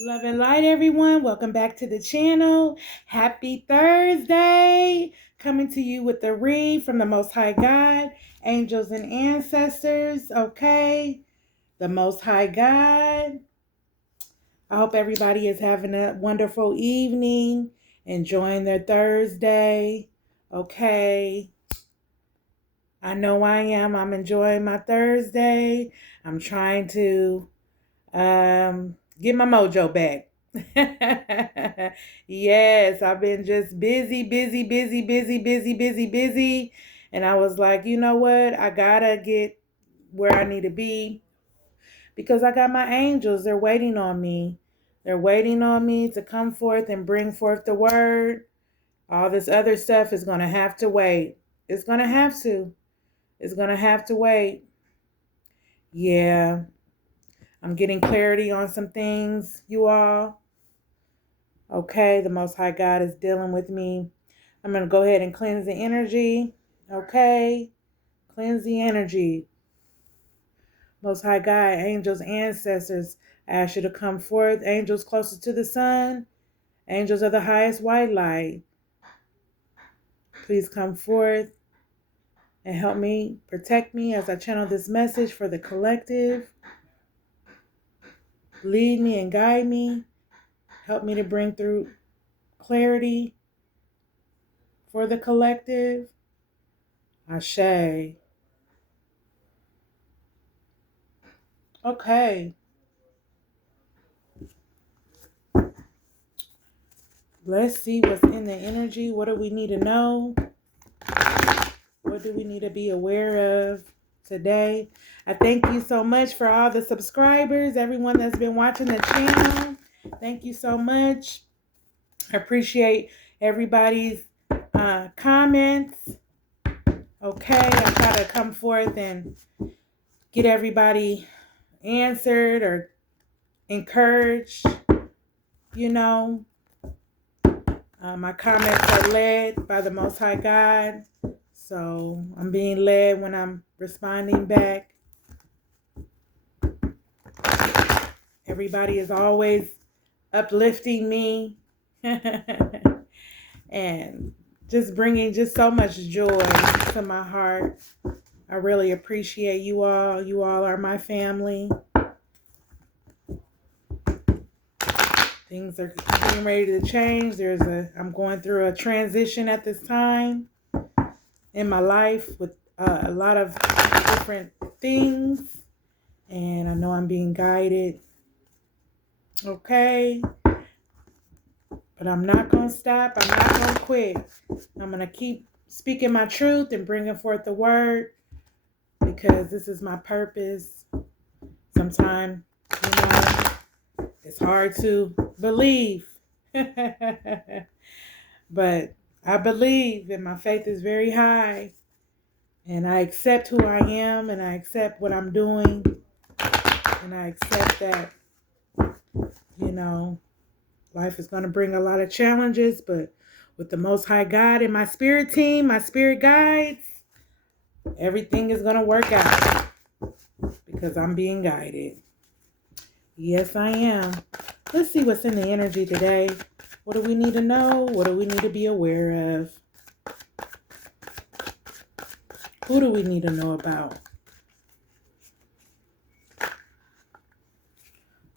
Love and light, everyone. Welcome back to the channel. Happy Thursday. Coming to you with the read from the Most High God, angels and ancestors. Okay. The Most High God. I hope everybody is having a wonderful evening, enjoying their Thursday. Okay. I know I am. I'm enjoying my Thursday. I'm trying to get my mojo back. Yes, I've been just busy. And I was like, you know what? I gotta get where I need to be because I got my angels. They're waiting on me. They're waiting on me to come forth and bring forth the word. All this other stuff is going to have to wait. It's going to have to. It's going to have to wait. Yeah. I'm getting clarity on some things, you all. Okay, the Most High God is dealing with me. I'm going to go ahead and cleanse the energy. Okay, cleanse the energy. Most High God, angels, ancestors, I ask you to come forth. Angels closest to the sun, angels of the highest white light, please come forth and help me, protect me as I channel this message for the collective. Lead me and guide me. Help me to bring through clarity for the collective. Ashe. Okay. Let's see what's in the energy. What do we need to know? What do we need to be aware of today? I thank you so much for all the subscribers, everyone that's been watching the channel. Thank you so much. I appreciate everybody's comments. Okay, I try to come forth and get everybody answered or encouraged. You know, my comments are led by the Most High God. So I'm being led when I'm responding back. Everybody is always uplifting me and just bringing just so much joy to my heart. I really appreciate you all. You all are my family. Things are getting ready to change. I'm going through a transition at this time in my life with a lot of different things. And I know I'm being guided. Okay. But I'm not going to stop. I'm not going to quit. I'm going to keep speaking my truth and bringing forth the word because this is my purpose. Sometimes, it's hard to believe. But I believe and my faith is very high. And I accept who I am and I accept what I'm doing. And I accept that, life is going to bring a lot of challenges, but with the Most High God and my spirit team, my spirit guides, everything is going to work out because I'm being guided. Yes, I am. Let's see what's in the energy today. What do we need to know? What do we need to be aware of? Who do we need to know about?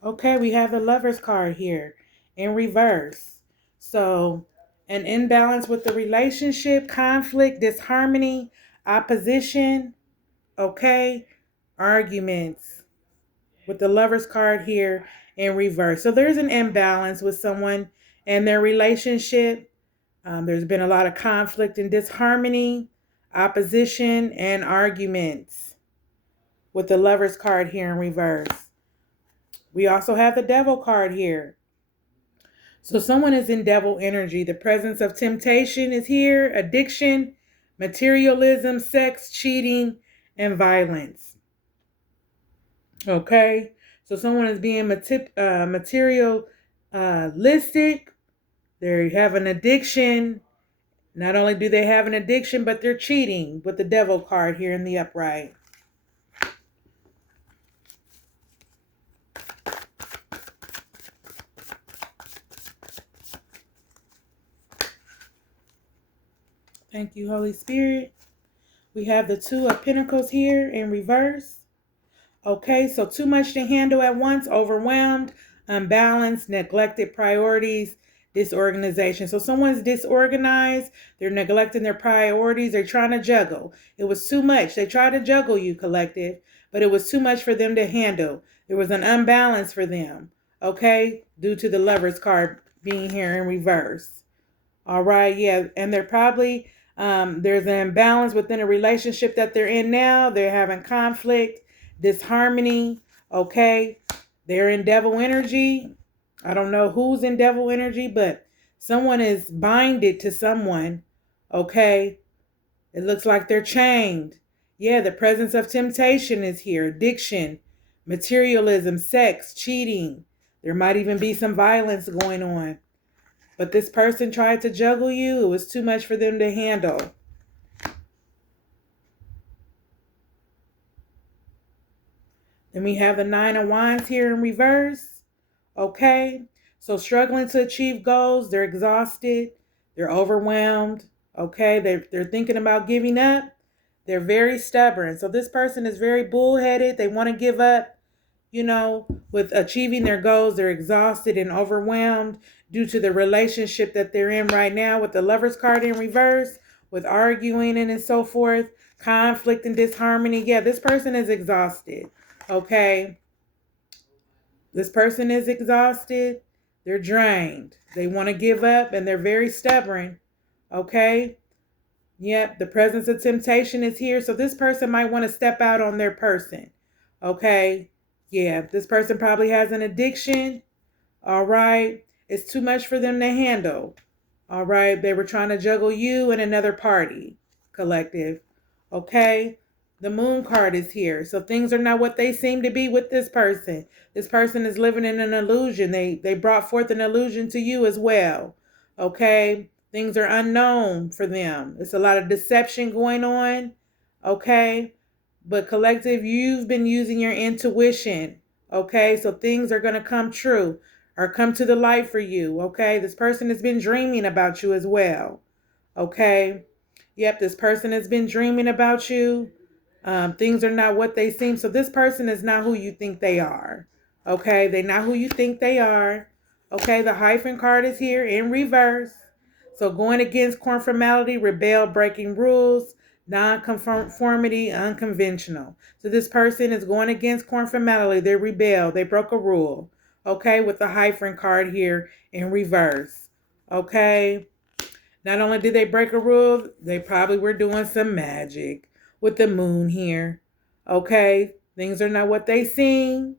Okay, we have the Lover's card here in reverse. So, an imbalance with the relationship, conflict, disharmony, opposition, okay, arguments with the Lover's card here in reverse. So there's an imbalance with someone and their relationship. There's been a lot of conflict and disharmony, opposition, and arguments with the Lover's card here in reverse. We also have the Devil card here. So someone is in devil energy. The presence of temptation is here, addiction, materialism, sex, cheating, and violence. Okay, so someone is being materialistic. They have an addiction. Not only do they have an addiction, but they're cheating with the Devil card here in the upright. Thank you, Holy Spirit. We have the Two of Pentacles here in reverse. Okay, so too much to handle at once, overwhelmed, unbalanced, neglected priorities, disorganization. So someone's disorganized, they're neglecting their priorities, they're trying to juggle. It was too much. They tried to juggle you, collective, but it was too much for them to handle. There was an unbalance for them, okay, due to the Lover's card being here in reverse. All right, yeah, and they're probably, there's an imbalance within a relationship that they're in now. They're having conflict, disharmony, okay? They're in devil energy. I don't know who's in devil energy, but someone is binded to someone, okay? It looks like they're chained. Yeah, the presence of temptation is here, addiction, materialism, sex, cheating. There might even be some violence going on. But this person tried to juggle you. It was too much for them to handle. Then we have the Nine of Wands here in reverse. Okay. So struggling to achieve goals. They're exhausted. They're overwhelmed. Okay. They're thinking about giving up. They're very stubborn. So this person is very bullheaded. They want to give up. With achieving their goals, they're exhausted and overwhelmed due to the relationship that they're in right now with the Lover's card in reverse, with arguing and so forth, conflict and disharmony. Yeah, this person is exhausted. Okay. This person is exhausted. They're drained. They want to give up and they're very stubborn. Okay. Yep, the presence of temptation is here. So this person might want to step out on their person. Okay. Yeah, this person probably has an addiction. All right. It's too much for them to handle. All right. They were trying to juggle you and another party, collective. Okay. The Moon card is here. So things are not what they seem to be with this person. This person is living in an illusion. They brought forth an illusion to you as well. Okay. Things are unknown for them. It's a lot of deception going on. Okay. But collective, you've been using your intuition. Okay. So things are going to come true or come to the light for you. Okay. This person has been dreaming about you as well. Okay. Yep. This person has been dreaming about you. Things are not what they seem. So this person is not who you think they are. Okay. They're not who you think they are. Okay. The hyphen card is here in reverse. So going against conformity, rebel, breaking rules, non-conformity, unconventional. So this person is going against conformity. They rebel. They broke a rule. Okay, with the hyphen card here in reverse. Okay. Not only did they break a rule, they probably were doing some magic with the moon here. Okay. Things are not what they seem.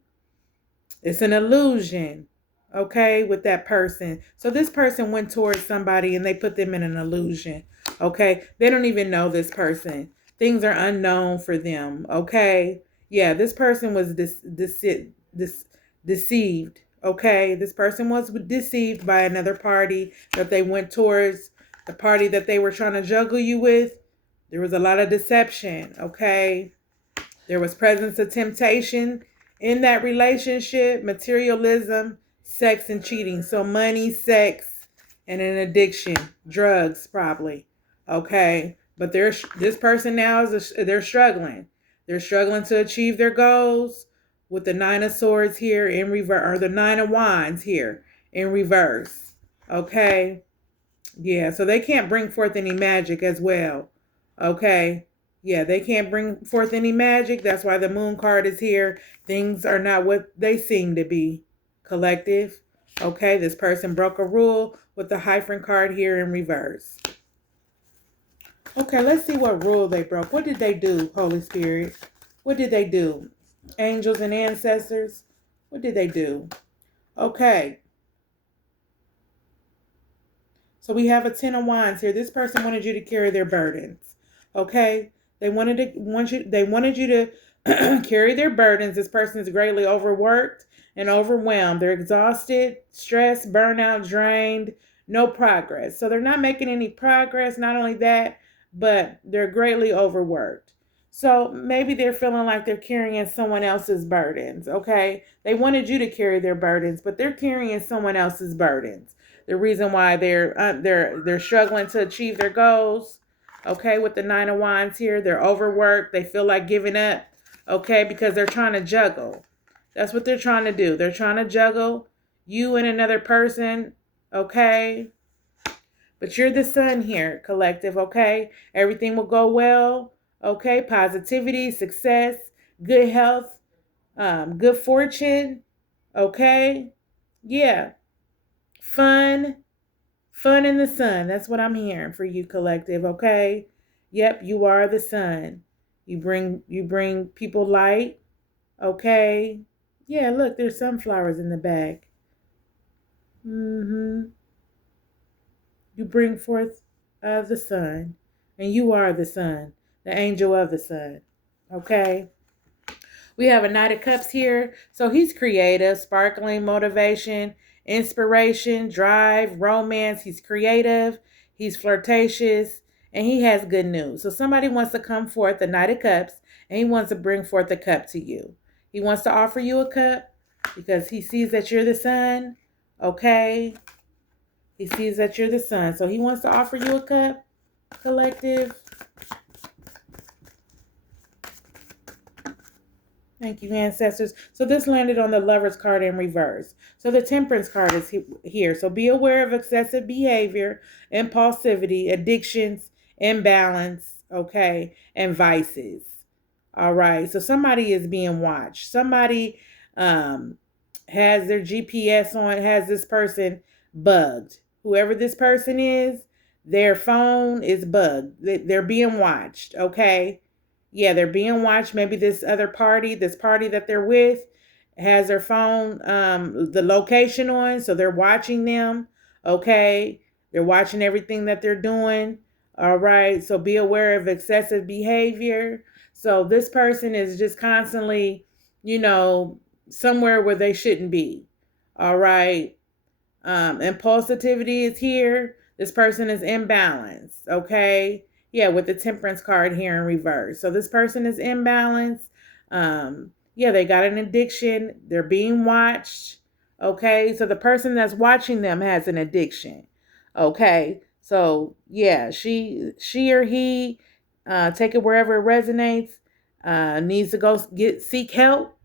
It's an illusion. Okay, with that person. So this person went towards somebody and they put them in an illusion. Okay, they don't even know this person. Things are unknown for them. Okay, yeah, this person was deceived. Okay, this person was deceived by another party that they went towards, the party that they were trying to juggle you with. There was a lot of deception. Okay, there was presence of temptation in that relationship, materialism, sex, and cheating. So money, sex, and an addiction, drugs probably. Okay, but this person now they're struggling. They're struggling to achieve their goals with the Nine of Swords here in reverse, or the Nine of Wands here in reverse. Okay, yeah, so they can't bring forth any magic as well. Okay. Yeah, they can't bring forth any magic. That's why the Moon card is here. Things are not what they seem to be. Collective. Okay, this person broke a rule with the hyphen card here in reverse. Okay, let's see what rule they broke. What did they do, Holy Spirit? What did they do? Angels and ancestors. What did they do? Okay. So we have a Ten of Wands here. This person wanted you to carry their burdens. Okay? They wanted you to carry their burdens. This person is greatly overworked and overwhelmed. They're exhausted, stressed, burnout, drained, no progress. So they're not making any progress. Not only that, but they're greatly overworked. So maybe they're feeling like they're carrying someone else's burdens. Okay? They wanted you to carry their burdens, but they're carrying someone else's burdens. The reason why they're struggling to achieve their goals. Okay, with the Nine of Wands here, they're overworked. They feel like giving up. Okay, because they're trying to juggle. That's what they're trying to do. They're trying to juggle you and another person. Okay, but you're the sun here, collective. Okay, everything will go well. Okay, positivity, success, good health, good fortune. Okay, yeah, fun. Fun in the sun. That's what I'm hearing for you, collective. Okay. Yep, you are the sun. You bring people light. Okay. Yeah, look, there's sunflowers in the back. Mm-hmm. You bring forth the sun. And you are the sun, the angel of the sun. Okay. We have a Knight of Cups here. So he's creative, sparkling, motivation, inspiration, drive, romance. He's creative, he's flirtatious, and he has good news. So somebody wants to come forth, the Knight of Cups, and he wants to bring forth a cup to you. He wants to offer you a cup because he sees that you're the sun. Okay? He sees that you're the sun. So he wants to offer you a cup, collective. Thank you, ancestors. So this landed on the Lover's card in reverse. So the Temperance card is here. So be aware of excessive behavior, impulsivity, addictions, imbalance, okay, and vices. All right. So somebody is being watched. Somebody has their GPS on, has this person bugged. Whoever this person is, their phone is bugged. They're being watched, okay? Yeah, they're being watched. Maybe this party that they're with has their phone, the location on, so they're watching them. Okay, they're watching everything that they're doing. All right, so be aware of excessive behavior. So this person is just constantly, somewhere where they shouldn't be. All right, impulsivity is here. This person is imbalanced. Okay, yeah, with the Temperance card here in reverse. So this person is imbalanced. Yeah, they got an addiction. They're being watched. Okay, so the person that's watching them has an addiction. Okay, so yeah, she or he, take it wherever it resonates. Needs to go seek help.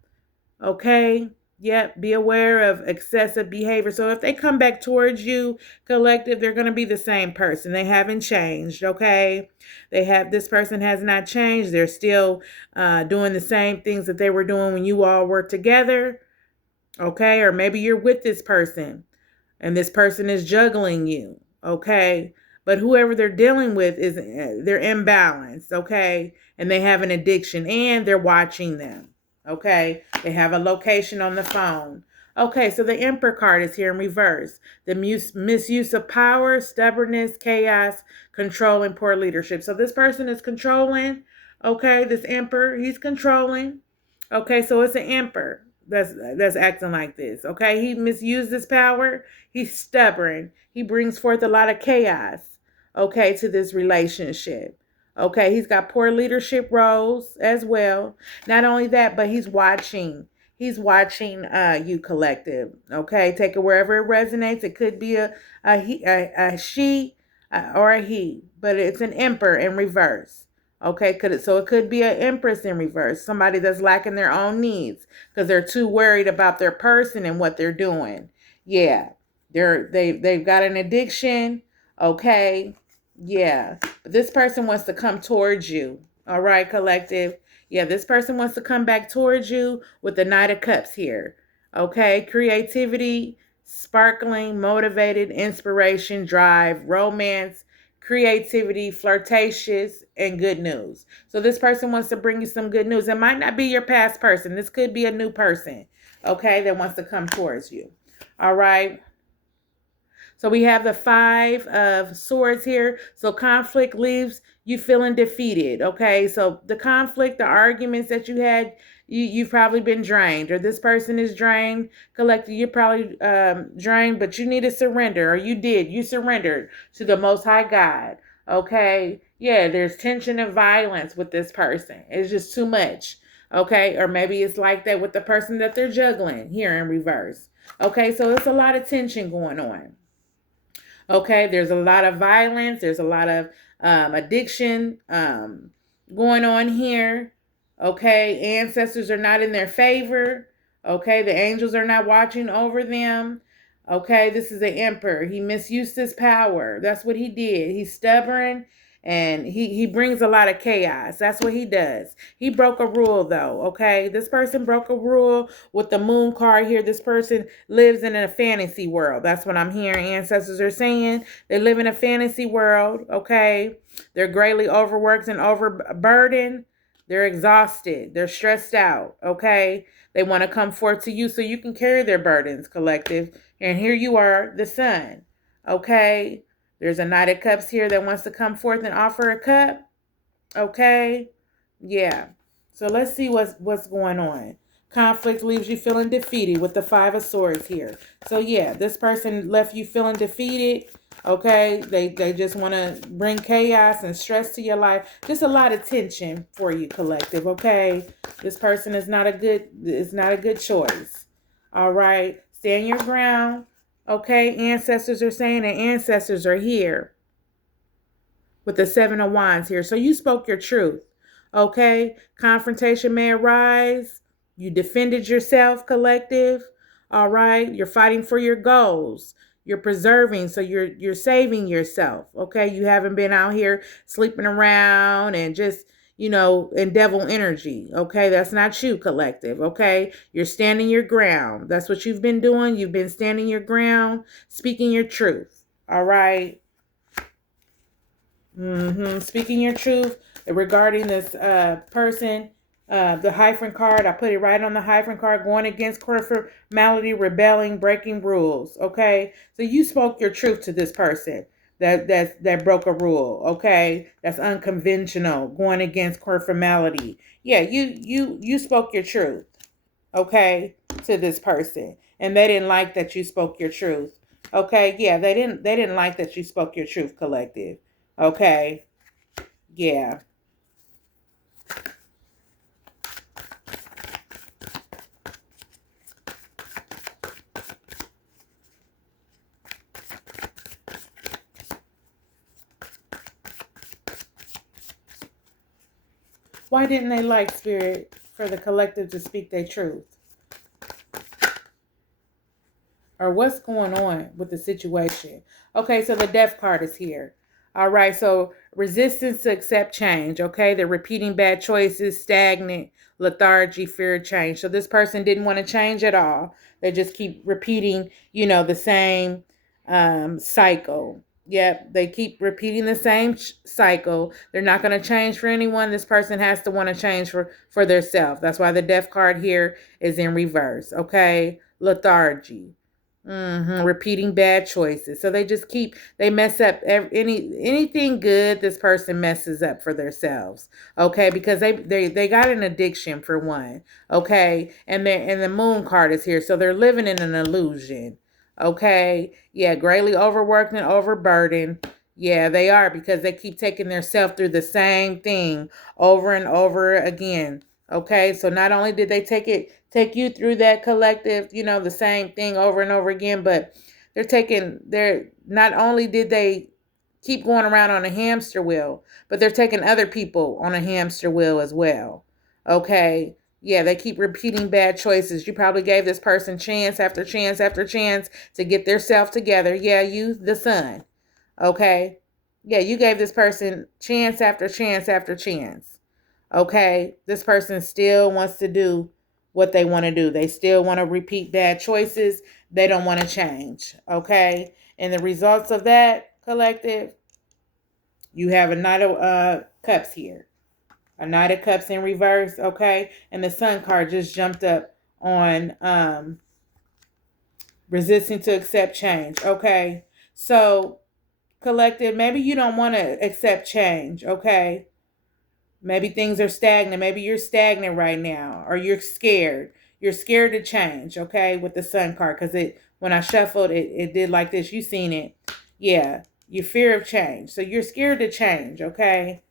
Okay. Yep. Be aware of excessive behavior. So if they come back towards you, collective, they're going to be the same person. They haven't changed. Okay. This person has not changed. They're still doing the same things that they were doing when you all were together. Okay. Or maybe you're with this person and this person is juggling you. Okay. But whoever they're dealing with they're imbalanced. Okay. And they have an addiction and they're watching them. Okay, they have a location on the phone. Okay, so the Emperor card is here in reverse. The misuse of power, stubbornness, chaos, control, and poor leadership. So this person is controlling. Okay, this Emperor, he's controlling. Okay, so it's an Emperor that's acting like this. Okay, he misused his power. He's stubborn. He brings forth a lot of chaos. Okay, to this relationship. Okay, he's got poor leadership roles as well. Not only that, but he's watching. He's watching you, collective. Okay, take it wherever it resonates. It could be a she or a he, but it's an emperor in reverse. Okay, so it could be an empress in reverse. Somebody that's lacking their own needs because they're too worried about their person and what they're doing. Yeah, they've got an addiction. Okay. Yeah, but this person wants to come towards you. All right, collective. Yeah, this person wants to come back towards you with the Knight of Cups here. Okay, creativity, sparkling, motivated, inspiration, drive, romance, creativity, flirtatious, and good news. So this person wants to bring you some good news. It might not be your past person. This could be a new person, okay, that wants to come towards you. All right. So we have the Five of Swords here. So conflict leaves you feeling defeated. Okay. So the conflict, the arguments that you had, you've probably been drained, or this person is drained. Collective, you're probably drained, but you need to surrender, or you surrendered to the Most High God. Okay. Yeah, there's tension and violence with this person. It's just too much. Okay. Or maybe it's like that with the person that they're juggling here in reverse. Okay. So it's a lot of tension going on. Okay, there's a lot of violence. There's a lot of addiction going on here. Okay, ancestors are not in their favor. Okay, the angels are not watching over them. Okay, this is the emperor. He misused his power. That's what he did. He's stubborn and he brings a lot of chaos. That's what he does. He broke a rule though. Okay, this person broke a rule with the moon card here. This person lives in a fantasy world. That's what I'm hearing. Ancestors are saying they live in a fantasy world. Okay, they're greatly overworked and overburdened. They're exhausted. They're stressed out. Okay, they want to come forth to you so you can carry their burdens, collective. And here you are, the sun. Okay, there's a Knight of Cups here that wants to come forth and offer a cup. Okay, yeah. So let's see what's going on. Conflict leaves you feeling defeated with the Five of Swords here. So yeah, this person left you feeling defeated. Okay, they just want to bring chaos and stress to your life. Just a lot of tension for you, collective. Okay, this person is not a good choice. All right, stand your ground. Okay, ancestors are saying that ancestors are here with the Seven of Wands here. So you spoke your truth. Okay, confrontation may arise. You defended yourself, collective. All right, you're fighting for your goals. You're preserving, so you're saving yourself. Okay, you haven't been out here sleeping around and just in devil energy. Okay, that's not you, collective. Okay, you're standing your ground. That's what you've been doing. You've been standing your ground, speaking your truth. All right. Speaking your truth regarding this person, the hyphen card, I put it right on the hyphen card, going against formality, rebelling, breaking rules. Okay, so you spoke your truth to this person that broke a rule. Okay, that's unconventional, going against formality. Yeah, you spoke your truth. Okay, to this person, and they didn't like that you spoke your truth. Okay, yeah, they didn't like that you spoke your truth, collective. Okay. Yeah. Why didn't they like, Spirit, for the collective to speak their truth? Or what's going on with the situation? Okay, so the Death card is here. All right, so resistance to accept change. Okay, they're repeating bad choices, stagnant, lethargy, fear of change. So this person didn't want to change at all. They just keep repeating, the same cycle. Yep, they keep repeating the same cycle. They're not going to change for anyone. This person has to want to change for themselves. That's why the Death card here is in reverse. Okay, lethargy. Repeating bad choices. So they mess up anything good this person messes up for themselves. Okay, because they got an addiction for one. Okay, and the moon card is here, so they're living in an illusion. Okay, yeah, greatly overworked and overburdened. Yeah, they are, because they keep taking themselves through the same thing over and over again. Okay, so not only did they take you through that, collective, the same thing over and over again, but they're not only did they keep going around on a hamster wheel, but they're taking other people on a hamster wheel as well. Okay, yeah, they keep repeating bad choices. You probably gave this person chance after chance after chance to get their self together. Yeah, you, the sun. Okay, yeah, you gave this person chance after chance after chance. Okay, this person still wants to do what they want to do. They still want to repeat bad choices. They don't want to change. Okay, and the results of that, collective, you have a Knight of Cups here. A Knight of Cups in reverse. Okay, and the Sun card just jumped up on resisting to accept change. Okay, so collective, maybe you don't want to accept change. Okay, maybe things are stagnant. Maybe you're stagnant right now, or you're scared. You're scared to change, okay, with the Sun card, because when I shuffled it did like this. You seen it. Yeah, you fear of change. So you're scared to change, okay?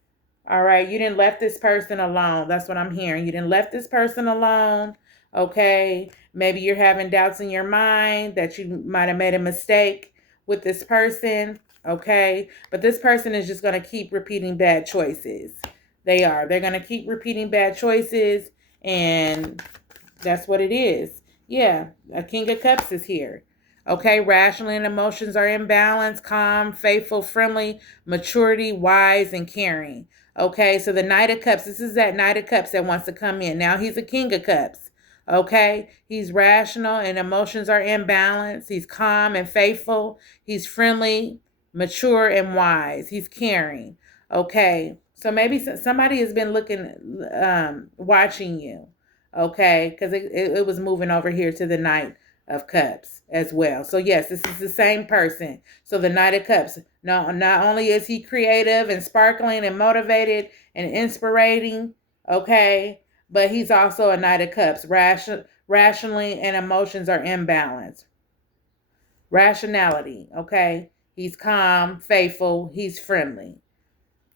All right, you didn't let this person alone. That's what I'm hearing. You didn't let this person alone, okay? Maybe you're having doubts in your mind that you might have made a mistake with this person. Okay? But this person is just going to keep repeating bad choices. They are. They're going to keep repeating bad choices, and that's what it is. Yeah, a King of Cups is here. Okay, rationally and emotions are in balance, calm, faithful, friendly, maturity, wise, and caring. Okay, so the Knight of Cups, this is that Knight of Cups that wants to come in. Now he's a King of Cups. Okay, he's rational and emotions are in balance. He's calm and faithful. He's friendly, mature, and wise. He's caring. Okay, so maybe somebody has been looking, watching you. Okay, because it was moving over here to the Knight of Cups as well. So yes, this is the same person. So the Knight of Cups, not only is he creative and sparkling and motivated and inspiring, okay, but he's also a Knight of Cups. Rationally and emotions are imbalanced. Rationality, okay, he's calm, faithful, he's friendly.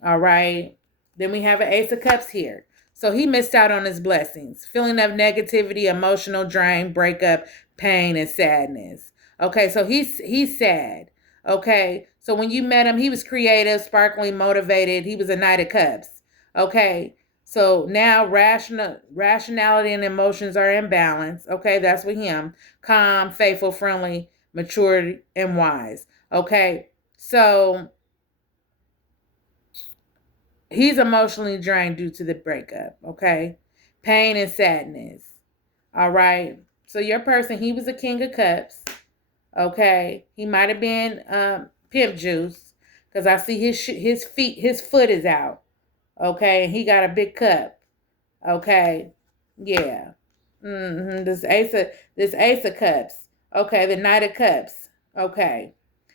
All right. Then we have an Ace of Cups here. So he missed out on his blessings. Feeling of negativity, emotional drain, breakup, pain, and sadness. Okay, so he's sad. Okay. So when you met him, he was creative, sparkling, motivated. He was a Knight of Cups. Okay. So now rationality and emotions are in balance. Okay, that's with him. Calm, faithful, friendly, mature, and wise. Okay. So he's emotionally drained due to the breakup, okay? Pain and sadness. All right. So your person, he was a King of Cups, okay? He might have been pimp juice because I see his foot is out, okay? And he got a big cup, okay? Yeah. This Ace of Cups, okay? The Knight of Cups, okay?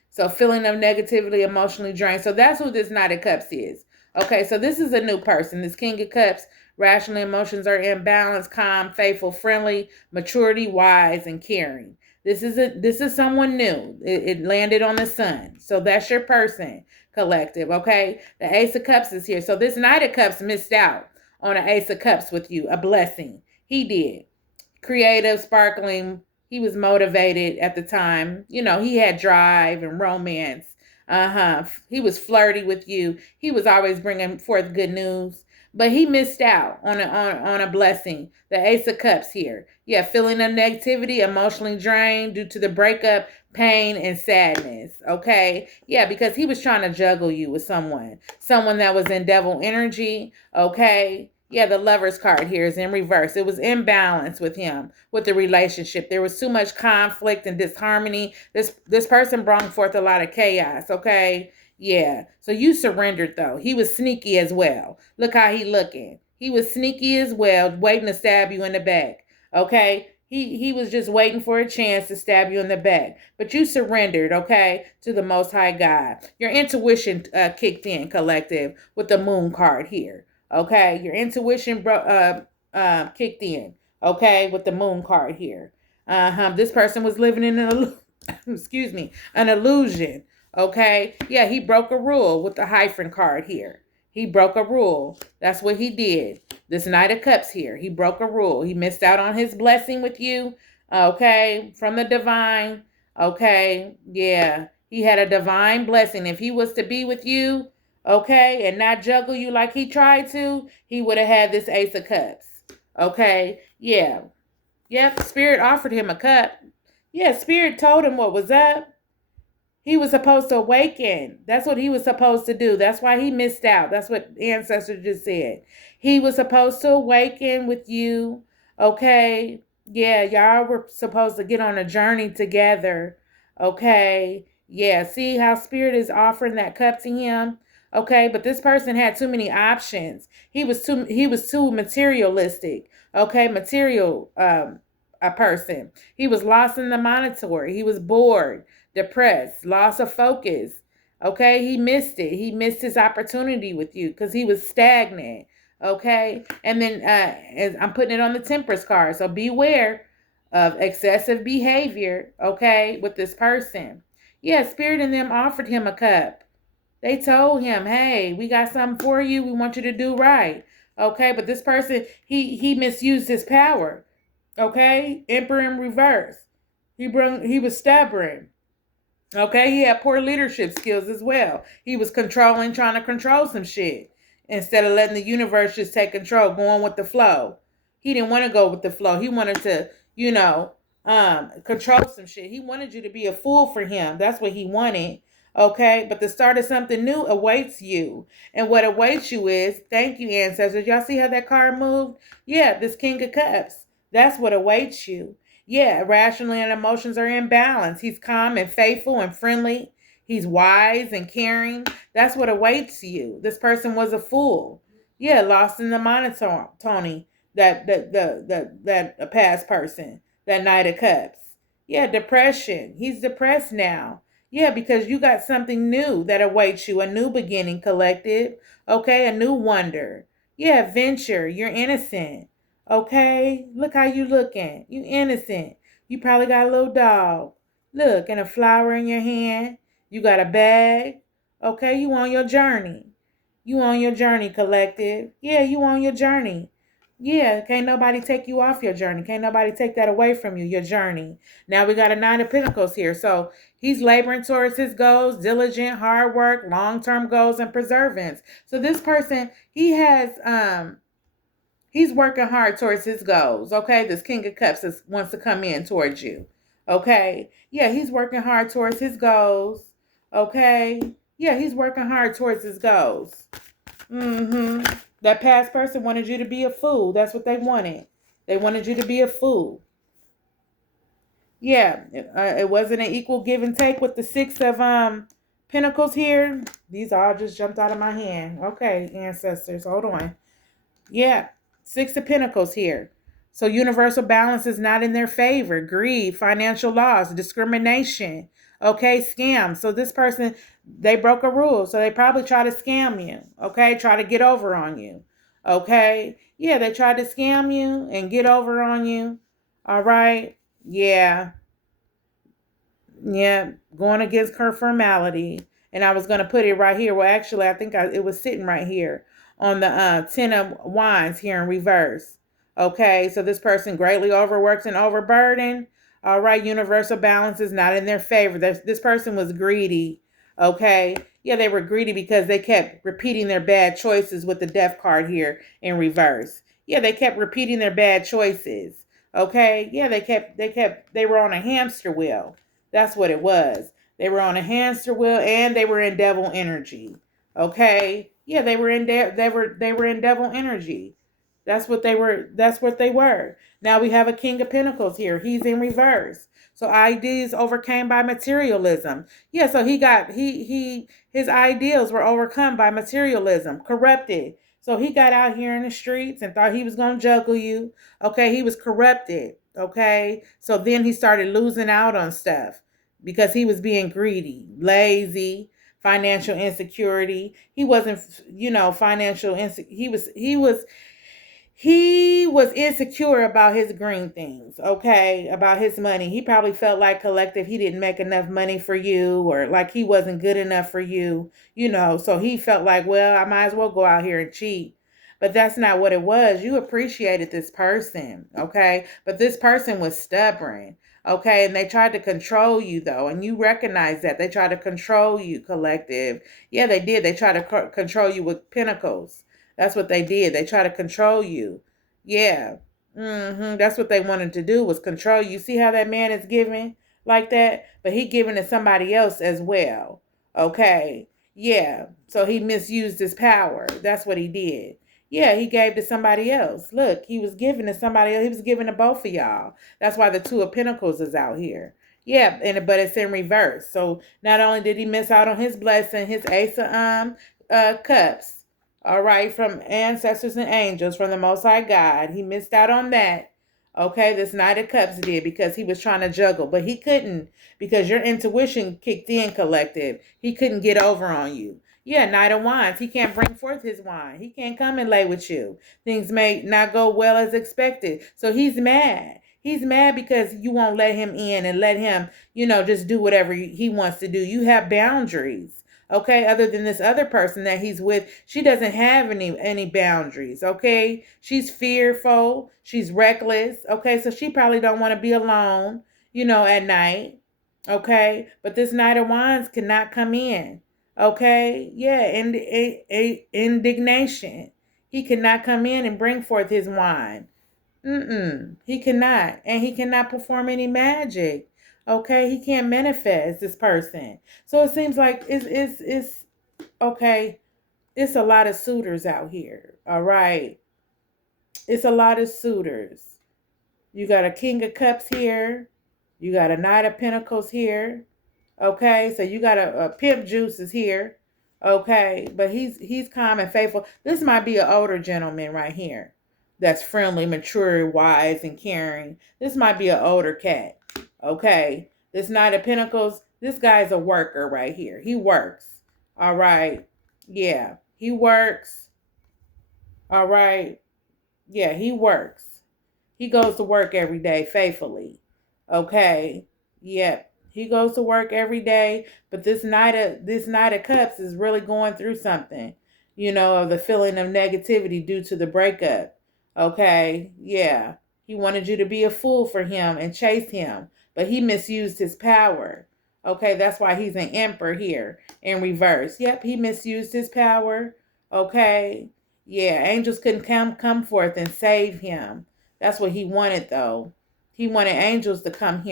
So feeling of negatively, emotionally drained. So that's who this Knight of Cups is. Okay, so this is a new person. This King of Cups, rational emotions are in balance, calm, faithful, friendly, maturity, wise, and caring. This is someone new. It landed on the sun. So that's your person, collective. Okay, the Ace of Cups is here. So this Knight of Cups missed out on an Ace of Cups with you, a blessing. He did. Creative, sparkling. He was motivated at the time. You know, he had drive and romance. He was flirty with you. He was always bringing forth good news. But he missed out on a blessing. The Ace of Cups here. Yeah, feeling of negativity, emotionally drained due to the breakup, pain, and sadness. Okay? Yeah, because he was trying to juggle you with someone that was in devil energy. Okay? Yeah, the Lover's card here is in reverse. It was imbalance with him, with the relationship. There was too much conflict and disharmony. This person brought forth a lot of chaos, okay? Yeah. So you surrendered though. He was sneaky as well. Look how he looking. He was sneaky as well, waiting to stab you in the back. Okay? He was just waiting for a chance to stab you in the back. But you surrendered, okay, to the Most High God. Your intuition kicked in, collective, with the Moon card here. Okay, your intuition kicked in. Okay, with the Moon card here. This person was living in an excuse me, an illusion. Okay, yeah, he broke a rule with the hyphen card here. He broke a rule. That's what he did. This Knight of Cups here. He broke a rule. He missed out on his blessing with you. Okay, from the divine. Okay, yeah, he had a divine blessing. If he was to be with you, okay, and not juggle you like he tried to, he would have had this Ace of Cups. Okay, yeah. Yep, Spirit offered him a cup. Yeah, Spirit told him what was up. He was supposed to awaken. That's what he was supposed to do. That's why he missed out. That's what Ancestor just said. He was supposed to awaken with you. Okay. Yeah, y'all were supposed to get on a journey together. Okay. Yeah, see how Spirit is offering that cup to him? Okay, but this person had too many options. He was too materialistic. Okay, material a person. He was lost in the monetary. He was bored, depressed, loss of focus. Okay, he missed it. He missed his opportunity with you because he was stagnant. Okay, and then as I'm putting it on the Temperance card, so beware of excessive behavior. Okay, with this person. Yeah, Spirit and them offered him a cup. They told him, "Hey, we got something for you. We want you to do right." Okay, but this person, he misused his power. Okay, Emperor in reverse. He was stubborn. Okay, he had poor leadership skills as well. He was controlling, trying to control some shit instead of letting the universe just take control, going with the flow. He didn't want to go with the flow. He wanted to, control some shit. He wanted you to be a fool for him. That's what he wanted. Okay, but the start of something new awaits you. And what awaits you is, thank you, ancestors. Y'all see how that card moved? Yeah, this King of Cups. That's what awaits you. Yeah, rationally and emotions are in balance. He's calm and faithful and friendly. He's wise and caring. That's what awaits you. This person was a fool. Yeah, lost in the monotony. Tony, that a past person, that Knight of Cups. Yeah, depression. He's depressed now. Yeah, because you got something new that awaits you, a new beginning, collective. Okay, a new wonder. Yeah, adventure. You're innocent. Okay, look how you looking. You innocent. You probably got a little dog. Look, and a flower in your hand. You got a bag. Okay, you on your journey. You on your journey, collective. Yeah, you on your journey. Yeah, can't nobody take you off your journey. Can't nobody take that away from you, your journey. Now we got a Nine of Pentacles here. So he's laboring towards his goals, diligent, hard work, long-term goals, and perseverance. So this person, he's working hard towards his goals. Okay, this King of Cups wants to come in towards you. Okay, yeah, he's working hard towards his goals. Okay, yeah, he's working hard towards his goals. That past person wanted you to be a fool. That's what they wanted. They wanted you to be a fool. Yeah, it wasn't an equal give and take with the Six of Pentacles here. These all just jumped out of my hand. Okay, ancestors, hold on. Yeah, Six of Pentacles here. So universal balance is not in their favor. Greed, financial loss, discrimination. Okay, scam. So this person, they broke a rule. So they probably try to scam you. Okay, try to get over on you. Okay, yeah, they tried to scam you and get over on you. All right, yeah. Yeah, going against her formality. And I was going to put it right here. Well, actually, I think it was sitting right here on the Ten of Wands here in reverse. Okay, so this person greatly overworks and overburdened. All right, universal balance is not in their favor. This person was greedy. Okay, yeah, they were greedy because they kept repeating their bad choices with the death card here in reverse. Yeah, they kept repeating their bad choices. Okay, yeah, they were on a hamster wheel. That's what it was. They were on a hamster wheel and they were in devil energy. Okay? Yeah, they were in devil energy. That's what they were. That's what they were. Now we have a King of Pentacles here. He's in reverse. So ideas overcame by materialism. Yeah, so his ideals were overcome by materialism, corrupted. So he got out here in the streets and thought he was going to juggle you. Okay, he was corrupted. Okay, so then he started losing out on stuff because he was being greedy, lazy, financial insecurity. He wasn't, financial he was insecure about his green things, okay, about his money. He probably felt like collective he didn't make enough money for you, or like he wasn't good enough for you, so he felt like, well, I might as well go out here and cheat. But that's not what it was. You appreciated this person, okay? But this person was stubborn, okay? And they tried to control you, though, and you recognize that. They tried to control you, collective. Yeah, they did. They tried to control you with pentacles. That's what they did. They tried to control you. Yeah. That's what they wanted to do, was control you. See how that man is giving like that? But he giving to somebody else as well. Okay. Yeah. So he misused his power. That's what he did. Yeah, he gave to somebody else. Look, he was giving to somebody else. He was giving to both of y'all. That's why the Two of Pentacles is out here. Yeah, but it's in reverse. So not only did he miss out on his blessing, his Ace of Cups, all right, from ancestors and angels, from the Most High God. He missed out on that. Okay, this Knight of Cups did, because he was trying to juggle, but he couldn't, because your intuition kicked in, collective. He couldn't get over on you. Yeah, Knight of Wands. He can't bring forth his wine. He can't come and lay with you. Things may not go well as expected. So he's mad. He's mad because you won't let him in and let him, just do whatever he wants to do. You have boundaries. Okay, other than this other person that he's with, she doesn't have any boundaries. Okay, she's fearful, she's reckless. Okay, so she probably don't want to be alone, at night. Okay, but this Knight of Wands cannot come in. Okay, yeah, indignation. He cannot come in and bring forth his wand. He cannot, and he cannot perform any magic. Okay, he can't manifest this person. So it seems like it's okay. It's a lot of suitors out here. All right, it's a lot of suitors. You got a King of Cups here. You got a Knight of Pentacles here. Okay, so you got a pimp juice is here. Okay, but he's calm and faithful. This might be an older gentleman right here that's friendly, mature, wise, and caring. This might be an older cat. Okay, this Knight of Pentacles, this guy's a worker right here. He works. All right. Yeah, he works. All right. Yeah, he works. He goes to work every day faithfully. Okay. Yep. He goes to work every day, but this Knight of Cups is really going through something, of the feeling of negativity due to the breakup. Okay. Yeah. He wanted you to be a fool for him and chase him, but he misused his power. Okay, that's why he's an emperor here in reverse. Yep, he misused his power. Okay. Yeah, angels couldn't come forth and save him. That's what he wanted, though. He wanted angels to come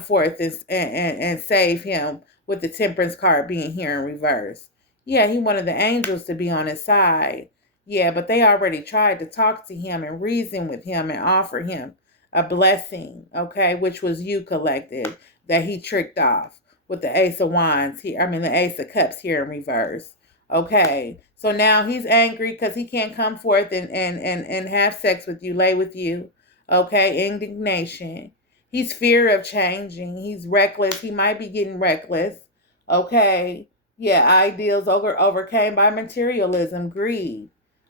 forth and save him with the temperance card being here in reverse. Yeah, he wanted the angels to be on his side. Yeah, but they already tried to talk to him and reason with him and offer him a blessing, okay, which was you, collective, that he tricked off with the Ace of Wands here. I mean, the Ace of Cups here in reverse. Okay, so now he's angry because he can't come forth and have sex with you, lay with you. Okay, indignation. He's fear of changing. He's reckless. He might be getting reckless. Okay, yeah, ideals overcame by materialism, greed.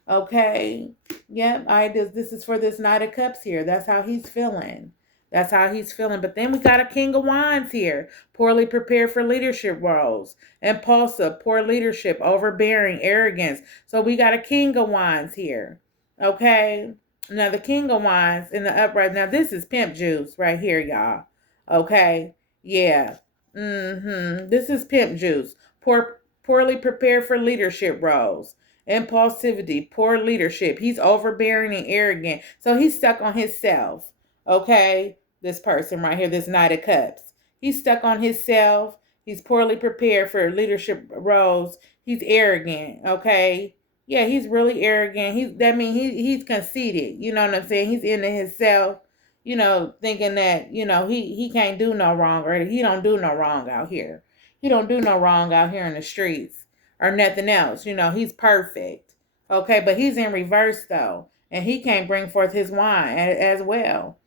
Okay, yep, ideals. This is for this Knight of Cups here. That's how he's feeling. That's how he's feeling. But then we got a King of Wands here, poorly prepared for leadership roles, impulsive, poor leadership, overbearing, arrogance. So we got a King of Wands here. Okay. Now the King of Wands in the upright. Now this is pimp juice right here, y'all. Okay. Yeah. This is pimp juice. Poorly prepared for leadership roles. Impulsivity, poor leadership. He's overbearing and arrogant. So he's stuck on himself. Okay. This person right here, this Knight of Cups. He's stuck on himself. He's poorly prepared for leadership roles. He's arrogant, okay? Yeah, he's really arrogant. He's conceited. You know what I'm saying? He's into himself, thinking that, he can't do no wrong, or he don't do no wrong out here. He don't do no wrong out here in the streets or nothing else. He's perfect. Okay, but he's in reverse though. And he can't bring forth his wine as well.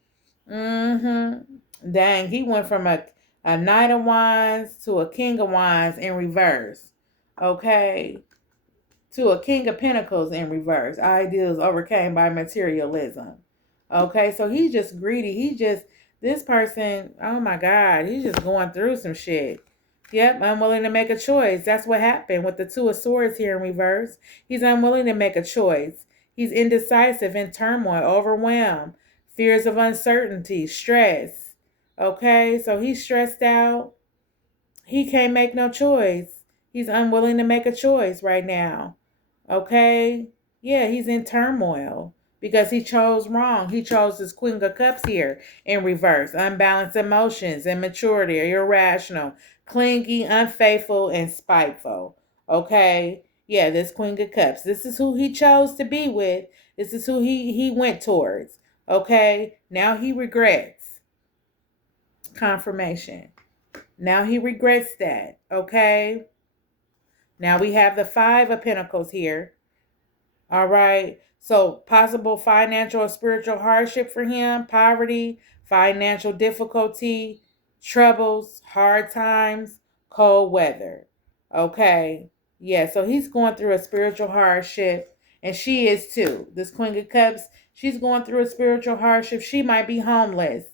Dang, he went from a Knight of Wands to a King of Wands in reverse. Okay. To a King of Pentacles in reverse. Ideals overcame by materialism. Okay, so he's just greedy. This person, oh my God, he's just going through some shit. Yep, unwilling to make a choice. That's what happened with the Two of Swords here in reverse. He's unwilling to make a choice. He's indecisive, in turmoil, overwhelmed, fears of uncertainty, stress. Okay, so he's stressed out. He can't make no choice. He's unwilling to make a choice right now. Okay? Yeah, he's in turmoil because he chose wrong. He chose his Queen of Cups here in reverse. Unbalanced emotions, immaturity, irrational, clingy, unfaithful, and spiteful. Okay? Yeah, this Queen of Cups. This is who he chose to be with. This is who he went towards. Okay? Now he regrets. Confirmation. Now he regrets that. Okay? Now we have the Five of Pentacles here. All right. So possible financial or spiritual hardship for him, poverty, financial difficulty, troubles, hard times, cold weather. Okay. Yeah, so he's going through a spiritual hardship, and she is too. This Queen of Cups, she's going through a spiritual hardship. She might be homeless.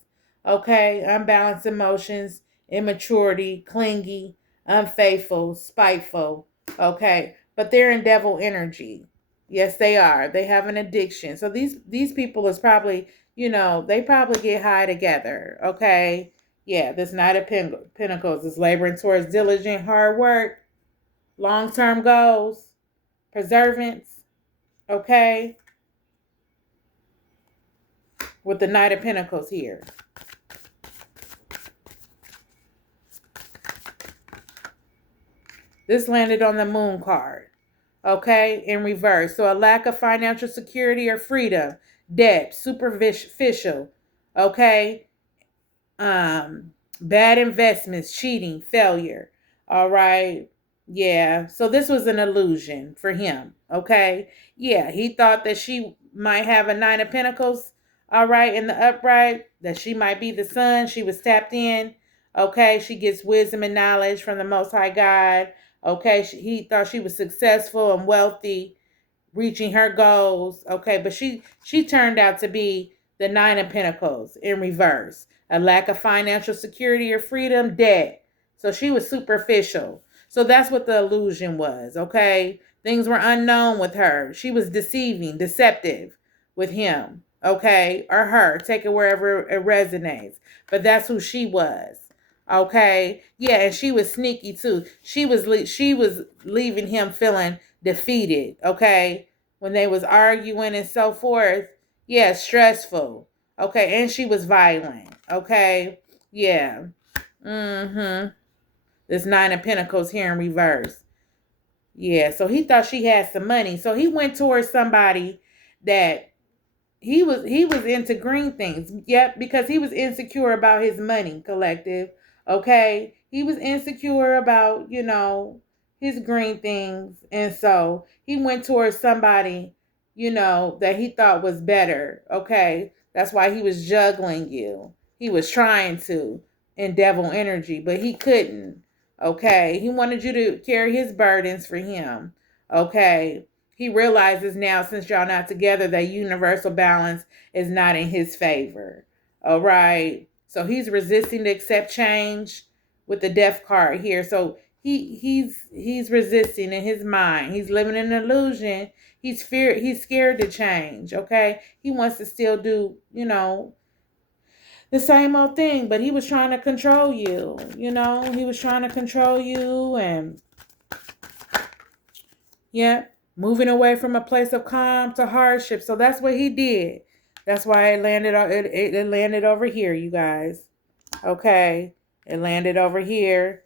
Okay. Unbalanced emotions, immaturity, clingy, unfaithful, spiteful. Okay. But they're in devil energy. Yes, they are. They have an addiction. So these people is probably, they probably get high together. Okay. Yeah, this Knight of Pentacles is laboring towards diligent hard work, long-term goals, perseverance, okay? With the Knight of Pentacles here. This landed on the Moon card, okay, in reverse. So a lack of financial security or freedom, debt, superficial, okay, bad investments, cheating, failure. All right. Yeah. So this was an illusion for him. Okay. Yeah. He thought that she might have a Nine of Pentacles. All right. In the upright, that she might be the sun. She was tapped in. Okay. She gets wisdom and knowledge from the Most High God. Okay. He thought she was successful and wealthy, reaching her goals. Okay, but she turned out to be the Nine of Pentacles in reverse. A lack of financial security or freedom, debt. So she was superficial. So that's what the illusion was. Okay, things were unknown with her. She was deceiving, deceptive with him. Okay, or her. Take it wherever it resonates. But that's who she was. Okay, yeah, and she was sneaky too. She was leaving him feeling defeated. Okay, when they was arguing and so forth. Yeah, stressful. Okay, and she was violent. Okay, yeah. This Nine of Pentacles here in reverse. Yeah, so he thought she had some money. So he went towards somebody that he was into green things. Yep, because he was insecure about his money, collective. Okay? He was insecure about, his green things. And so he went towards somebody, that he thought was better. Okay? That's why he was juggling you. He was trying to in devil energy, but he couldn't. Okay? He wanted you to carry his burdens for him. Okay? He realizes now, since y'all not together, that universal balance is not in his favor. All right. So he's resisting to accept change with the death card here. So he's resisting in his mind. He's living in an illusion. He's scared to change. Okay. He wants to still do, the same old thing, but he was trying to control you. He was trying to control you and yeah, moving away from a place of calm to hardship. So that's what he did. That's why it landed. It landed over here, you guys. Okay, it landed over here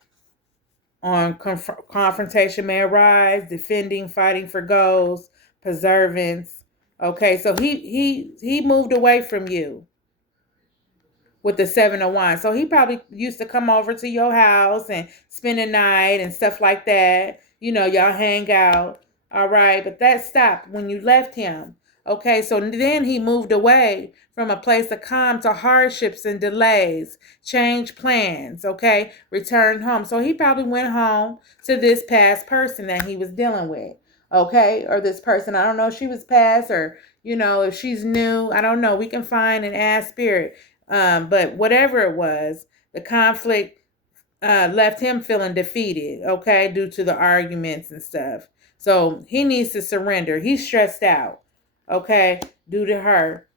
on confrontation may arise, defending, fighting for goals, perseverance. Okay, so he moved away from you with the Seven of Wands. So he probably used to come over to your house and spend a night and stuff like that. Y'all hang out. All right. But that stopped when you left him. Okay. So then he moved away from a place of calm to hardships and delays, changed plans. Okay. Returned home. So he probably went home to this past person that he was dealing with. Okay. Or this person. I don't know if she was past or, if she's new. I don't know. We can find and ask spirit. But whatever it was, the conflict left him feeling defeated, okay, due to the arguments and stuff. So he needs to surrender. He's stressed out, okay, due to her,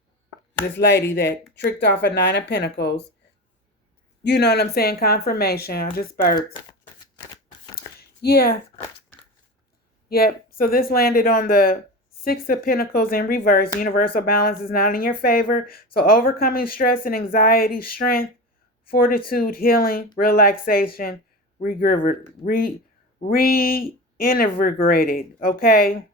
this lady that tricked off a Nine of Pentacles. You know what I'm saying? Confirmation. I just burped. Yeah. Yep. So this landed on the Six of Pentacles in reverse. Universal balance is not in your favor. So overcoming stress and anxiety, strength, fortitude, healing, relaxation, reinvigorated. Okay.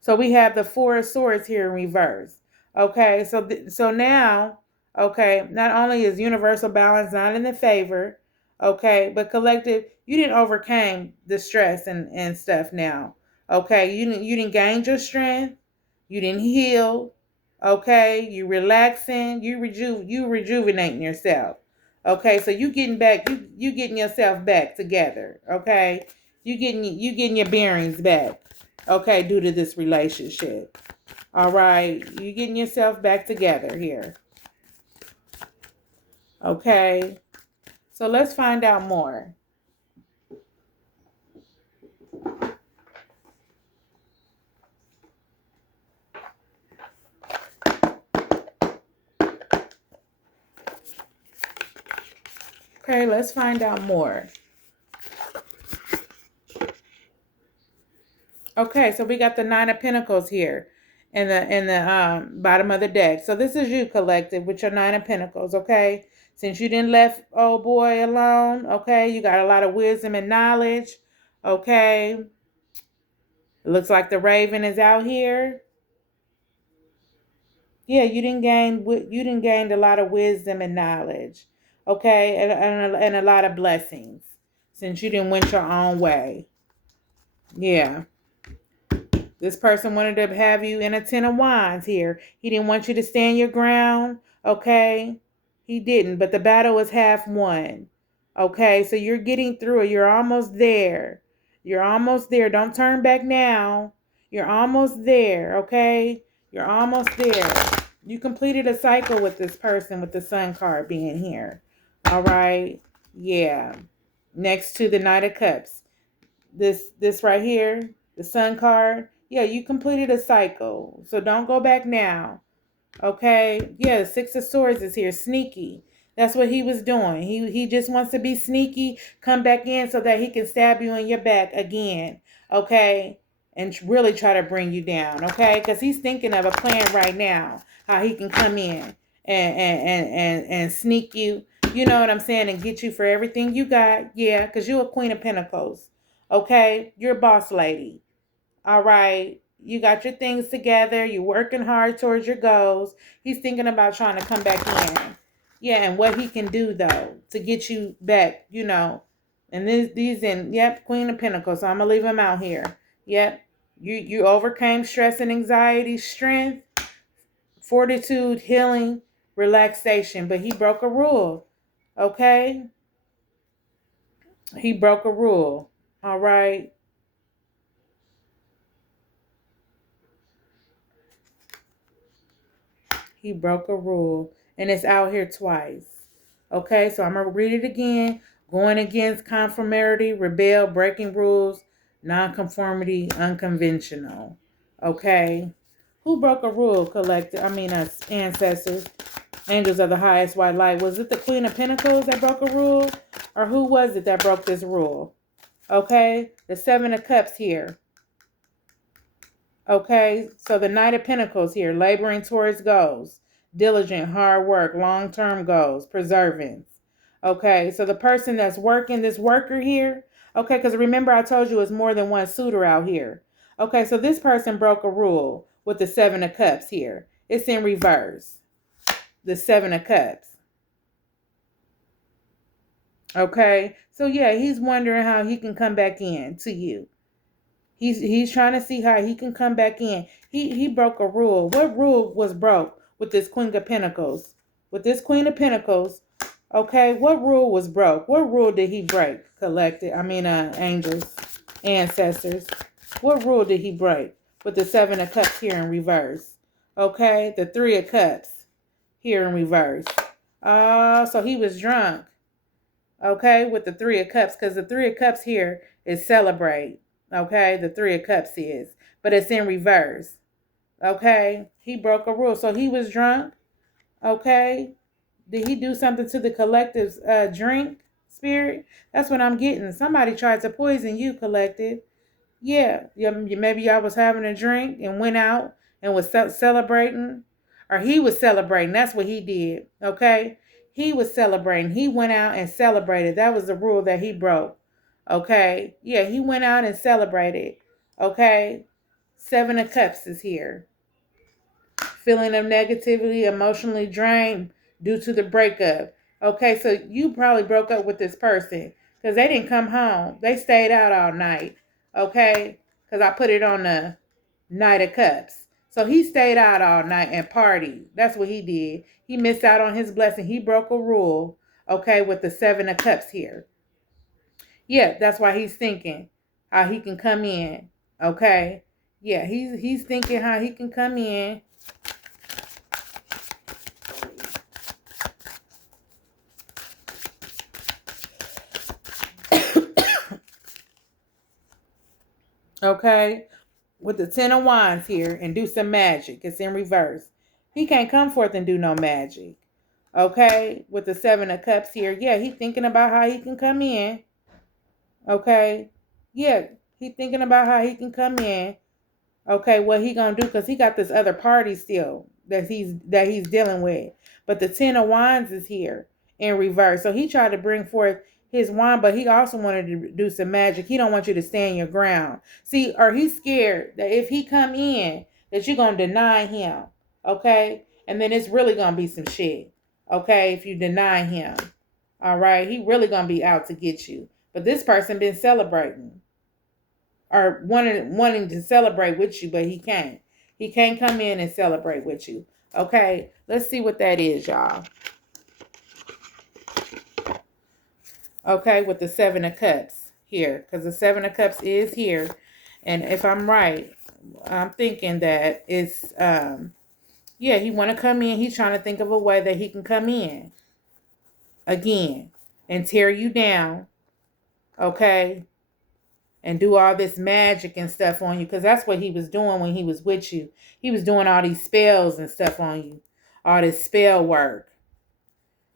So we have the Four of Swords here in reverse. Okay. So now, okay, not only is universal balance not in the favor, okay, but collective, you didn't overcame the stress and stuff now. Okay. You didn't gain your strength. You didn't heal. Okay. You relaxing. You rejuvenating yourself. Okay. So you getting back, you getting yourself back together. Okay. You getting your bearings back. Okay, due to this relationship. All right. You getting yourself back together here. Okay. So let's find out more. Okay, let's find out more. Okay, so we got the Nine of Pentacles here in the bottom of the deck. So this is you, collective, with your Nine of Pentacles, okay? Since you didn't left old boy alone, okay? You got a lot of wisdom and knowledge, okay? It looks like the Raven is out here. Yeah, you didn't gain a lot of wisdom and knowledge, okay? And a lot of blessings since you didn't went your own way. Yeah. This person wanted to have you in a Ten of Wands here. He didn't want you to stand your ground, okay? He didn't, but the battle is half won, okay? So you're getting through it. You're almost there. You're almost there. Don't turn back now. You're almost there, okay? You're almost there. You completed a cycle with this person with the Sun card being here, all right? Yeah. Next to the Knight of Cups. This right here, the Sun card. Yeah, you completed a cycle. So don't go back now. Okay? Yeah, the Six of Swords is here. Sneaky. That's what he was doing. He just wants to be sneaky, come back in so that he can stab you in your back again. Okay? And really try to bring you down. Okay? Because he's thinking of a plan right now. How he can come in and sneak you. You know what I'm saying? And get you for everything you got. Yeah, because you're a Queen of Pentacles. Okay? You're a boss lady. All right. You got your things together. You're working hard towards your goals. He's thinking about trying to come back in. Yeah, and what he can do, though, to get you back, you know. And these in, yep, Queen of Pentacles. So I'm going to leave him out here. Yep. You overcame stress and anxiety, strength, fortitude, healing, relaxation. But he broke a rule. Okay? He broke a rule. All right? He broke a rule, and it's out here twice. Okay, so I'm going to read it again. Going against conformity, rebel, breaking rules, nonconformity, unconventional. Okay. Who broke a rule, collective? Ancestors, angels of the highest white light. Was it the Queen of Pentacles that broke a rule? Or who was it that broke this rule? Okay, the Seven of Cups here. Okay, so the Knight of Pentacles here, laboring towards goals, diligent, hard work, long-term goals, perseverance. Okay, so the person that's working, this worker here, okay, because remember I told you it's more than one suitor out here. Okay, so this person broke a rule with the Seven of Cups here. It's in reverse, the Seven of Cups. Okay, so yeah, he's wondering how he can come back in to you. He's trying to see how he can come back in. He broke a rule. What rule was broke with this Queen of Pentacles? With this Queen of Pentacles, okay, what rule was broke? What rule did he break? Angels, ancestors. What rule did he break? With the Seven of Cups here in reverse. Okay, the Three of Cups here in reverse. So he was drunk. Okay, with the Three of Cups, because the Three of Cups here is celebrate. Okay, the Three of Cups is, but it's in reverse. Okay, he broke a rule, so he was drunk. Okay, did he do something to the collective's drink spirit? That's what I'm getting. Somebody tried to poison you, collective. Yeah, maybe y'all was having a drink and went out and was celebrating, or he was celebrating. That's what he did. Okay, he was celebrating. He went out and celebrated. That was the rule that he broke. Okay, yeah, he went out and celebrated. Okay, Seven of Cups is here. Feeling of negativity, emotionally drained due to the breakup. Okay, so you probably broke up with this person because they didn't come home. They stayed out all night. Okay, because I put it on the Knight of Cups. So he stayed out all night and partied. That's what he did. He missed out on his blessing. He broke a rule, okay, with the Seven of Cups here. Yeah, that's why he's thinking how he can come in. Okay. Yeah, he's thinking how he can come in. Okay. With the Ten of Wands here and do some magic. It's in reverse. He can't come forth and do no magic. Okay, with the Seven of Cups here. Yeah, he thinking about how he can come in. Okay. Yeah, he thinking about how he can come in. Okay, what he gonna do? Because he got this other party still that he's dealing with. But the Ten of Wands is here in reverse. So he tried to bring forth his wand, but he also wanted to do some magic. He don't want you to stand your ground. See, or he's scared that if he come in, that you're gonna deny him. Okay? And then it's really gonna be some shit. Okay, if you deny him. All right, he really gonna be out to get you. But this person been celebrating or wanting to celebrate with you, but he can't. He can't come in and celebrate with you. Okay, let's see what that is, y'all. Okay, with the Seven of Cups here, because the Seven of Cups is here, and if I'm right, I'm thinking that it's yeah, he want to come in. He's trying to think of a way that he can come in again and tear you down. Okay, and do all this magic and stuff on you, because that's what he was doing when he was with you. He was doing all these spells and stuff on you, all this spell work.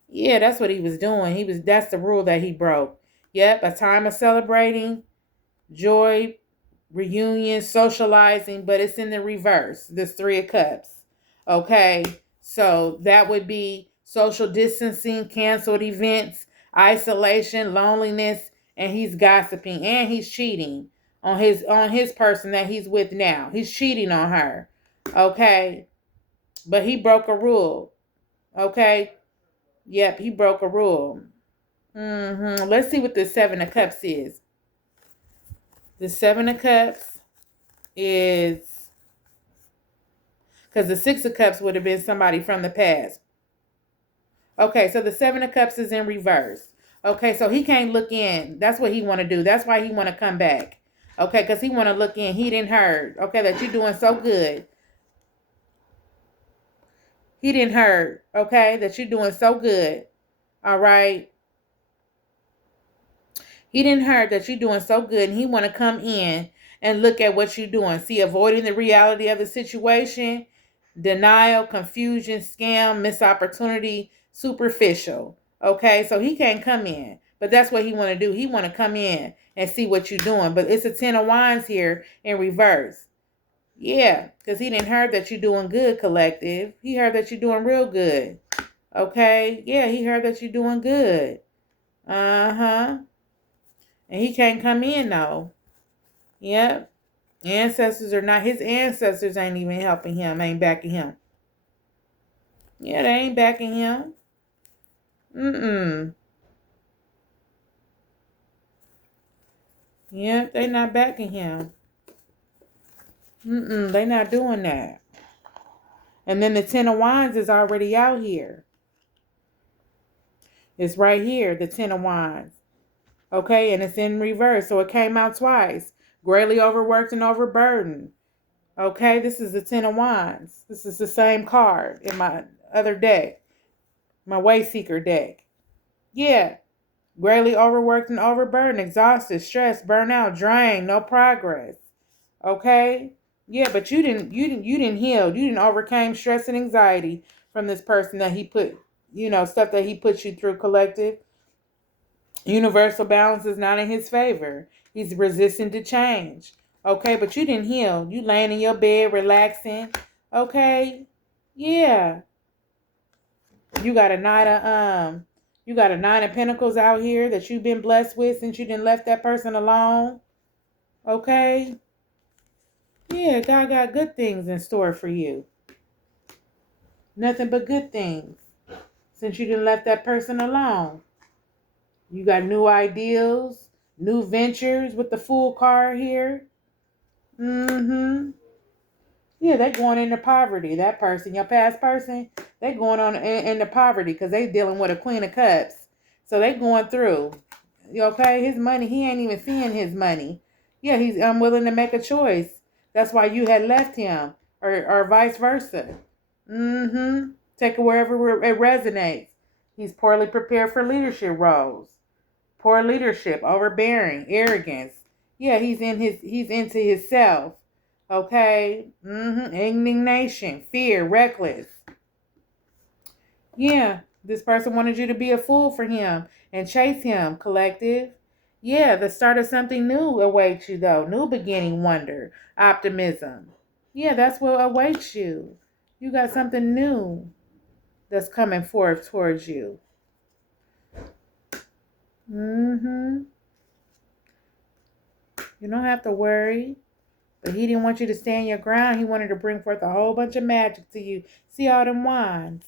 Yeah, that's what he was doing. That's the rule that he broke. Yep, a time of celebrating, joy, reunion, socializing, but it's in the reverse. This Three of Cups. Okay, so that would be social distancing, canceled events, isolation, loneliness, and he's gossiping and he's cheating on his person that he's with now. He's cheating on her. Okay, but he broke a rule. Okay, yep, he broke a rule. Let's see what the Seven of Cups is. The Seven of Cups is, because the Six of Cups would have been somebody from the past. Okay, so the Seven of Cups is in reverse. Okay, so he can't look in. That's what he want to do. That's why he want to come back. Okay, because he want to look in. He didn't heard. Okay, that you're doing so good. He didn't heard. Okay, that you're doing so good. All right. He didn't heard that you're doing so good, and he want to come in and look at what you're doing. See, avoiding the reality of the situation, denial, confusion, scam, missed opportunity, superficial. Okay, so he can't come in, but that's what he want to do. He want to come in and see what you're doing. But it's a Ten of Wands here in reverse. Yeah, because he didn't heard that you're doing good, collective. He heard that you're doing real good. Okay, yeah, he heard that you're doing good. Uh-huh. And he can't come in though. Yep. Ancestors are not, his ancestors ain't even helping him, ain't backing him. Yeah, they ain't backing him. Mm-mm. Yep, they not backing him. They not doing that. And then the Ten of Wands is already out here. It's right here, the Ten of Wands. Okay, and it's in reverse, so it came out twice. Greatly overworked and overburdened. Okay, this is the Ten of Wands. This is the same card in my other deck, my Wayseeker deck. Yeah, greatly overworked and overburdened, exhausted, stressed, burnout, drained, no progress. Okay, yeah, but you didn't heal. You didn't overcame stress and anxiety from this person that he put, stuff that he put you through, collective. Universal balance is not in his favor. He's resistant to change. Okay, but you didn't heal. You laying in your bed, relaxing. Okay, yeah. You got a nine of Pentacles out here that you've been blessed with since you didn't left that person alone. Okay, yeah. God got good things in store for you. Nothing but good things since you didn't left that person alone. You got new ideals, new ventures with the Fool card here. Yeah, they going into poverty. That person, your past person, they going on into poverty because they dealing with a Queen of Cups. So they going through. Okay, his money, he ain't even seeing his money. Yeah, he's unwilling to make a choice. That's why you had left him, or vice versa. Take it wherever it resonates. He's poorly prepared for leadership roles. Poor leadership, overbearing, arrogance. Yeah, he's into himself. Okay. Indignation, fear, reckless. Yeah. This person wanted you to be a fool for him and chase him, collective. Yeah, the start of something new awaits you, though. New beginning, wonder, optimism. Yeah, that's what awaits you. You got something new that's coming forth towards you. Mm-hmm. You don't have to worry. But he didn't want you to stand your ground. He wanted to bring forth a whole bunch of magic to you. See all them wands?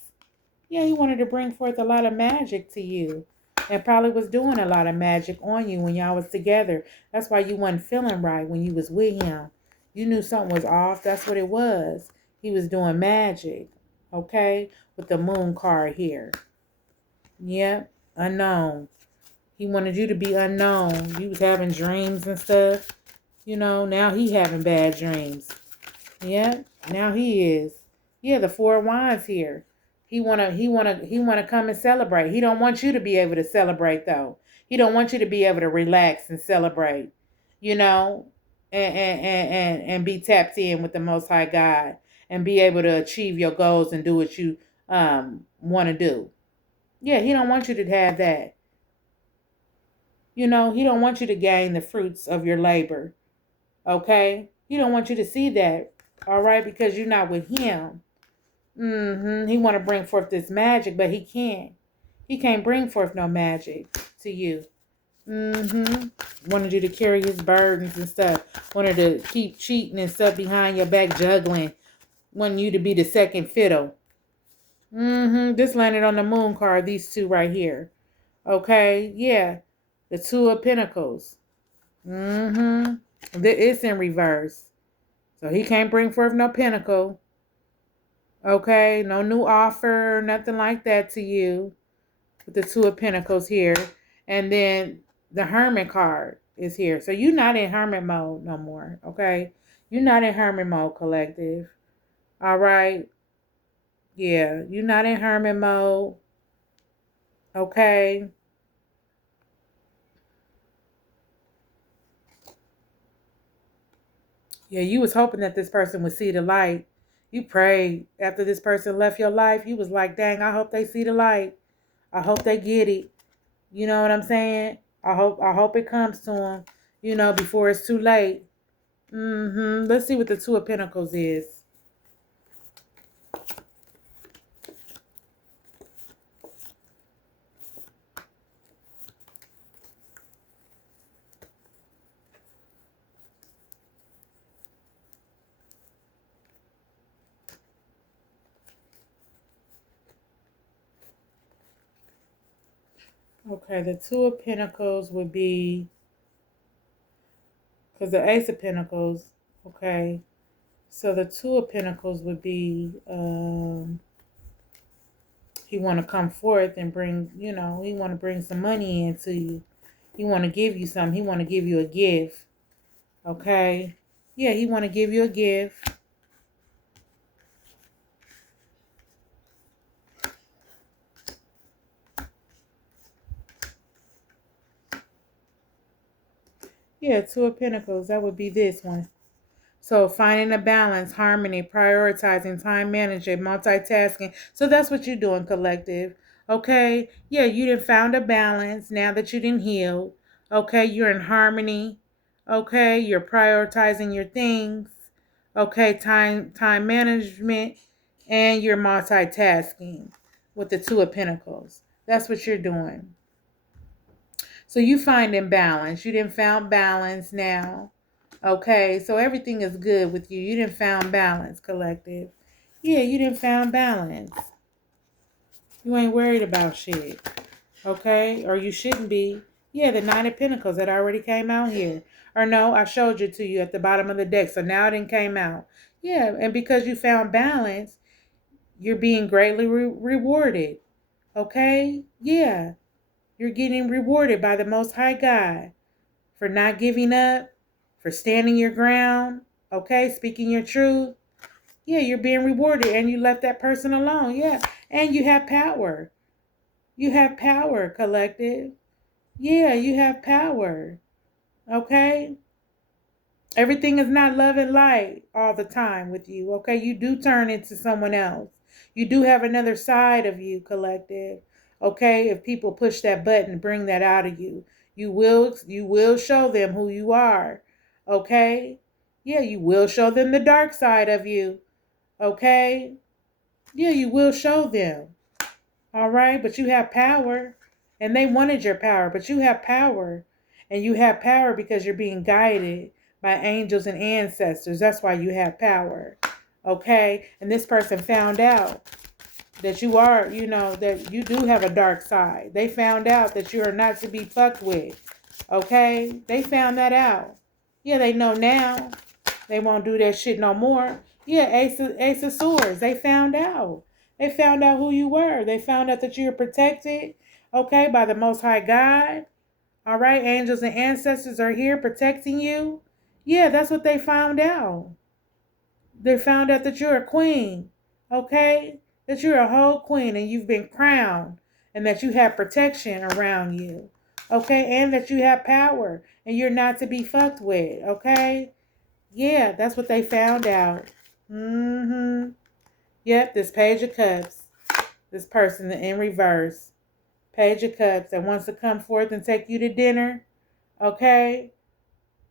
Yeah, he wanted to bring forth a lot of magic to you. And probably was doing a lot of magic on you when y'all was together. That's why you wasn't feeling right when you was with him. You knew something was off. That's what it was. He was doing magic. Okay? With the moon card here. Yep. Unknown. He wanted you to be unknown. You was having dreams and stuff. You know, now he having bad dreams. Yeah, now he is. Yeah, the four of wands here. He wanna come and celebrate. He don't want you to be able to celebrate though. He don't want you to be able to relax and celebrate, you know, and be tapped in with the Most High God and be able to achieve your goals and do what you want to do. Yeah, he don't want you to have that. You know, he don't want you to gain the fruits of your labor. Okay? He don't want you to see that. All right? Because you're not with him. He want to bring forth this magic, but he can't. He can't bring forth no magic to you. Wanted you to carry his burdens and stuff. Wanted to keep cheating and stuff behind your back, juggling. Wanting you to be the second fiddle. This landed on the moon card, these two right here. Okay? Yeah. The Two of Pentacles. It's in reverse. So he can't bring forth no pentacle. Okay, no new offer, nothing like that to you. With the Two of Pentacles here. And then the Hermit card is here. So you're not in hermit mode no more. Okay? You're not in hermit mode, collective. All right? Yeah, you're not in hermit mode. Okay? Yeah, you was hoping that this person would see the light. You prayed after this person left your life. You was like, dang, I hope they see the light. I hope they get it. You know what I'm saying? I hope it comes to them, you know, before it's too late. Let's see what the Two of Pentacles is. Okay, the Two of Pentacles would be, because the Ace of Pentacles, okay. So the Two of Pentacles would be, he want to come forth and bring, you know, he want to bring some money into you. He want to give you something. He want to give you a gift. Okay. Yeah, he want to give you a gift. Yeah, Two of Pentacles. That would be this one. So finding a balance, harmony, prioritizing, time management, multitasking. So that's what you're doing, collective. Okay? Yeah, you done found a balance now that you done healed. Okay, you're in harmony. Okay, you're prioritizing your things. Okay, time management, and you're multitasking with the Two of Pentacles. That's what you're doing. So you finding balance. You done found balance now. Okay, so everything is good with you. You done found balance, collective. Yeah, you done found balance. You ain't worried about shit. Okay, or you shouldn't be. Yeah, the Nine of Pentacles that already came out here. Or no, I showed it to you at the bottom of the deck. So now it didn't came out. Yeah, and because you found balance, you're being greatly rewarded. Okay? Yeah, you're getting rewarded by the Most High God for not giving up, for standing your ground, okay, speaking your truth. Yeah, you're being rewarded and you left that person alone. Yeah, and you have power. You have power, collective. Yeah, you have power, okay? Everything is not love and light all the time with you, okay? You do turn into someone else. You do have another side of you, collective. Okay, if people push that button and bring that out of you, you will show them who you are. Okay? Yeah, you will show them the dark side of you. Okay? Yeah, you will show them. All right, but you have power. And they wanted your power, but you have power. And you have power because you're being guided by angels and ancestors. That's why you have power. Okay? And this person found out that you are, that you do have a dark side. They found out that you are not to be fucked with. Okay? They found that out. Yeah, they know now. They won't do that shit no more. Yeah, Ace of Swords. They found out. They found out who you were. They found out that you were protected, okay, by the Most High God. All right, angels and ancestors are here protecting you. Yeah, that's what they found out. They found out that you're a queen, okay? That you're a whole queen and you've been crowned and that you have protection around you, okay? And that you have power and you're not to be fucked with, okay? Yeah, that's what they found out. Mm-hmm. Yep, this Page of Cups. This person in reverse. Page of Cups that wants to come forth and take you to dinner. Okay?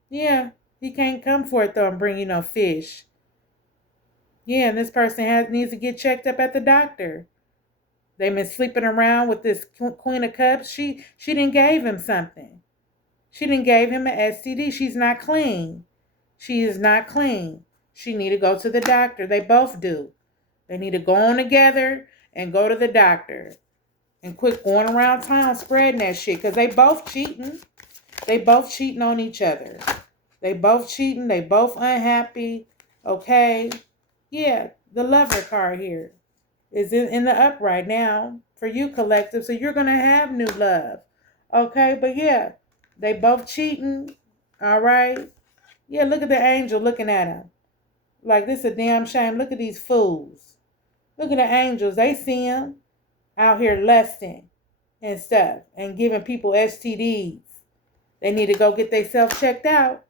Yeah, he can't come forth though and bring you no fish. Yeah, and this person needs to get checked up at the doctor. They've been sleeping around with this Queen of Cups. She didn't gave him something. She didn't gave him an STD. She's not clean. She is not clean. She need to go to the doctor. They both do. They need to go on together and go to the doctor. And quit going around town spreading that shit. Because they both cheating. They both cheating on each other. They both cheating. They both unhappy. Okay? Yeah, the Lover card here is in the upright now for you, collective. So you're going to have new love. Okay? But yeah, they both cheating. All right? Yeah, look at the angel looking at him. Like, this is a damn shame. Look at these fools. Look at the angels. They see him out here lusting and stuff and giving people STDs. They need to go get themselves checked out.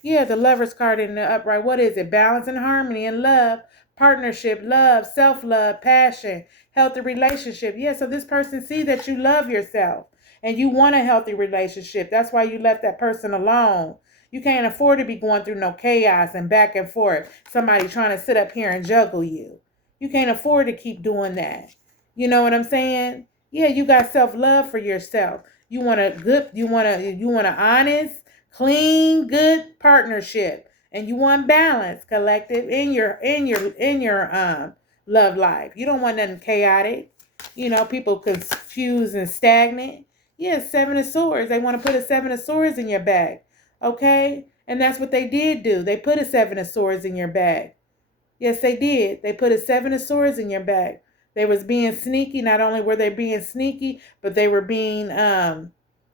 Yeah, the Lover's card in the upright. What is it? Balance and harmony and love, partnership, love, self-love, passion, healthy relationship. Yeah, so this person sees that you love yourself and you want a healthy relationship. That's why you left that person alone. You can't afford to be going through no chaos and back and forth. Somebody trying to sit up here and juggle you. You can't afford to keep doing that. You know what I'm saying? Yeah, you got self-love for yourself. You want an honest, clean, good partnership, and you want balance, collective, in your love life. You don't want nothing chaotic. People confused and stagnant. Yeah, Seven of Swords. They want to put a Seven of Swords in your bag. Okay? And that's what they did do. They put a Seven of Swords in your bag. Yes, they did. They put a Seven of Swords in your bag. They was being sneaky. Not only were they being sneaky, but they were being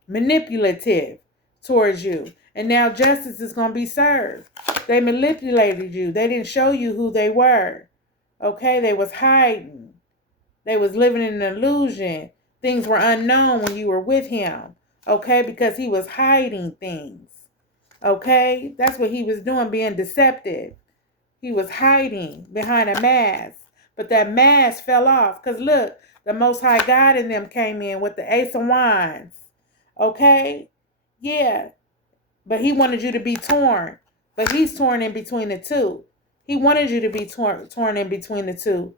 manipulative towards you. And now justice is going to be served. They manipulated you. They didn't show you who they were. Okay? They was hiding. They was living in an illusion. Things were unknown when you were with him. Okay? Because he was hiding things. Okay? That's what he was doing, being deceptive. He was hiding behind a mask. But that mask fell off. Because look, the Most High God in them came in with the Ace of Wands. Okay? Yeah. But he wanted you to be torn. But he's torn in between the two. He wanted you to be torn in between the two.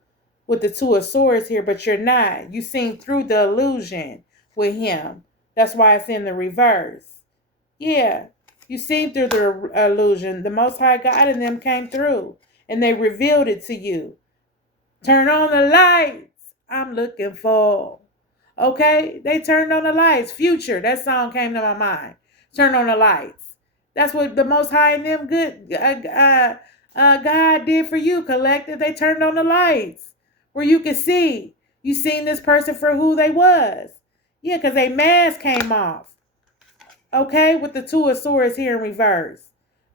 With the Two of Swords here, but you're not. You seen through the illusion with him. That's why it's in the reverse. Yeah. You seen through the illusion. The Most High God in them came through. And they revealed it to you. Turn on the lights. I'm looking for. Okay? They turned on the lights. Future. That song came to my mind. Turn on the lights. That's what the Most High and them good God did for you, collective. They turned on the lights where you could see. You seen this person for who they was. Yeah, because their mask came off. Okay? With the Two of Swords here in reverse.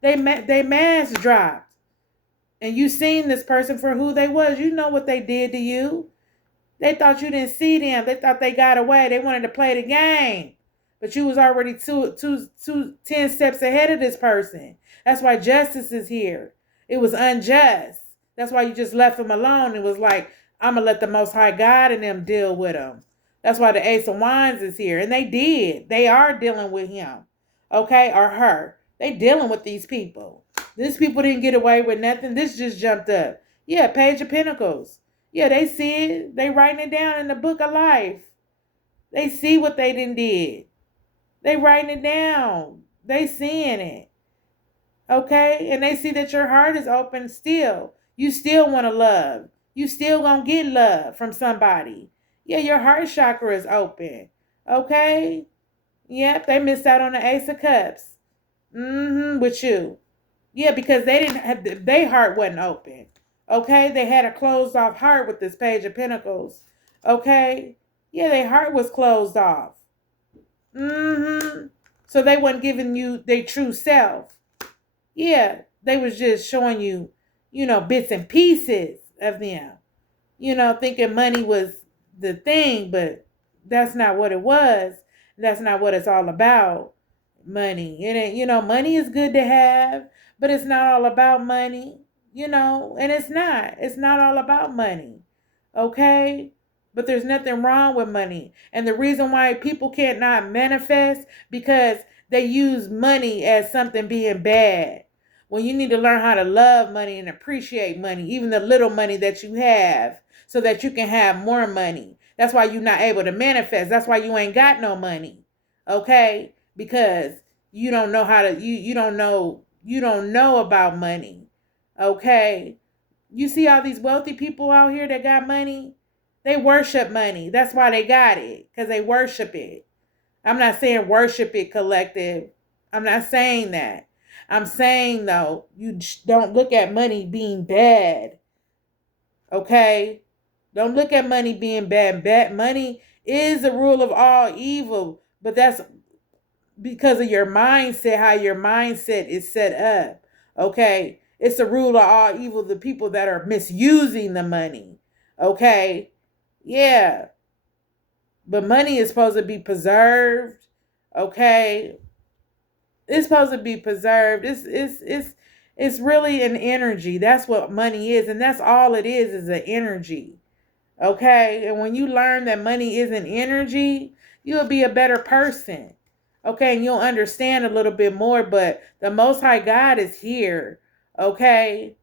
They mask dropped. And you seen this person for who they was. You know what they did to you. They thought you didn't see them. They thought they got away. They wanted to play the game. But you was already 10 steps ahead of this person. That's why justice is here. It was unjust. That's why you just left them alone. It was like, I'm going to let the Most High God and them deal with them. That's why the Ace of Wands is here. And they did. They are dealing with him. Okay? Or her. They dealing with these people. These people didn't get away with nothing. This just jumped up. Yeah, Page of Pentacles. Yeah, they see it. They writing it down in the book of life. They see what they done did. They writing it down. They seeing it. Okay? And they see that your heart is open still. You still want to love. You still gonna get love from somebody. Yeah, your heart chakra is open. Okay? Yep, they missed out on the Ace of Cups. With you. Yeah, because they didn't have, their heart wasn't open. Okay? They had a closed off heart with this Page of Pentacles. Okay? Yeah, their heart was closed off. So they wasn't giving you their true self. Yeah, they was just showing you, bits and pieces of them. Thinking money was the thing, but that's not what it was. That's not what it's all about. Money. Money is good to have, but it's not all about money, and it's not. It's not all about money. Okay? But there's nothing wrong with money. And the reason why people can't not manifest because they use money as something being bad. When you need to learn how to love money and appreciate money, even the little money that you have, so that you can have more money. That's why you're not able to manifest. That's why you ain't got no money. Okay? Because you don't know how to you don't know about money. Okay? You see all these wealthy people out here that got money? They worship money. That's why they got it, because they worship it. I'm not saying worship it, collective. I'm not saying that. I'm saying, though, you don't look at money being bad. Okay? Don't look at money being bad. Bad money is the rule of all evil, but that's because of your mindset, how your mindset is set up. Okay? It's the rule of all evil, the people that are misusing the money. Okay? Yeah. But money is supposed to be preserved. Okay? It's supposed to be preserved. It's really an energy. That's what money is, and that's all it is an energy. Okay? And when you learn that money is an energy, you'll be a better person. Okay? And you'll understand a little bit more, but the Most High God is here. Okay?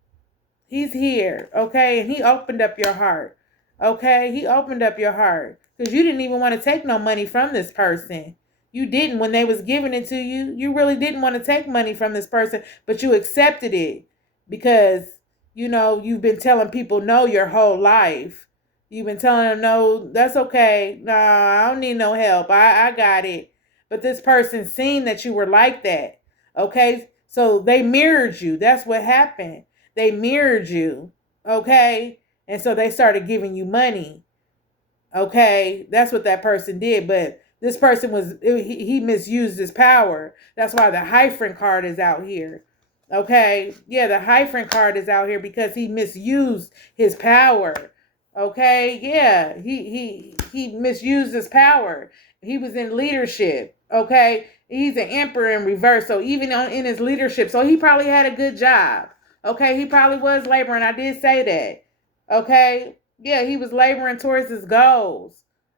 He's here. Okay? And he opened up your heart. Okay? He opened up your heart. Because you didn't even want to take no money from this person. You didn't when they was giving it to you. You really didn't want to take money from this person, but you accepted it because, you've been telling people no your whole life. You've been telling them, no, that's okay. No, I don't need no help. I got it. But this person seen that you were like that. Okay? So they mirrored you. That's what happened. They mirrored you. Okay? And so they started giving you money. Okay? That's what that person did. But this person he misused his power. That's why the Hyphen card is out here. Okay? Yeah, the Hyphen card is out here because he misused his power. Okay? Yeah, he misused his power. He was in leadership. Okay? He's an emperor in reverse. So even in his leadership, so he probably had a good job. Okay? He probably was laboring. I did say that. Okay? Yeah, he was laboring towards his goals.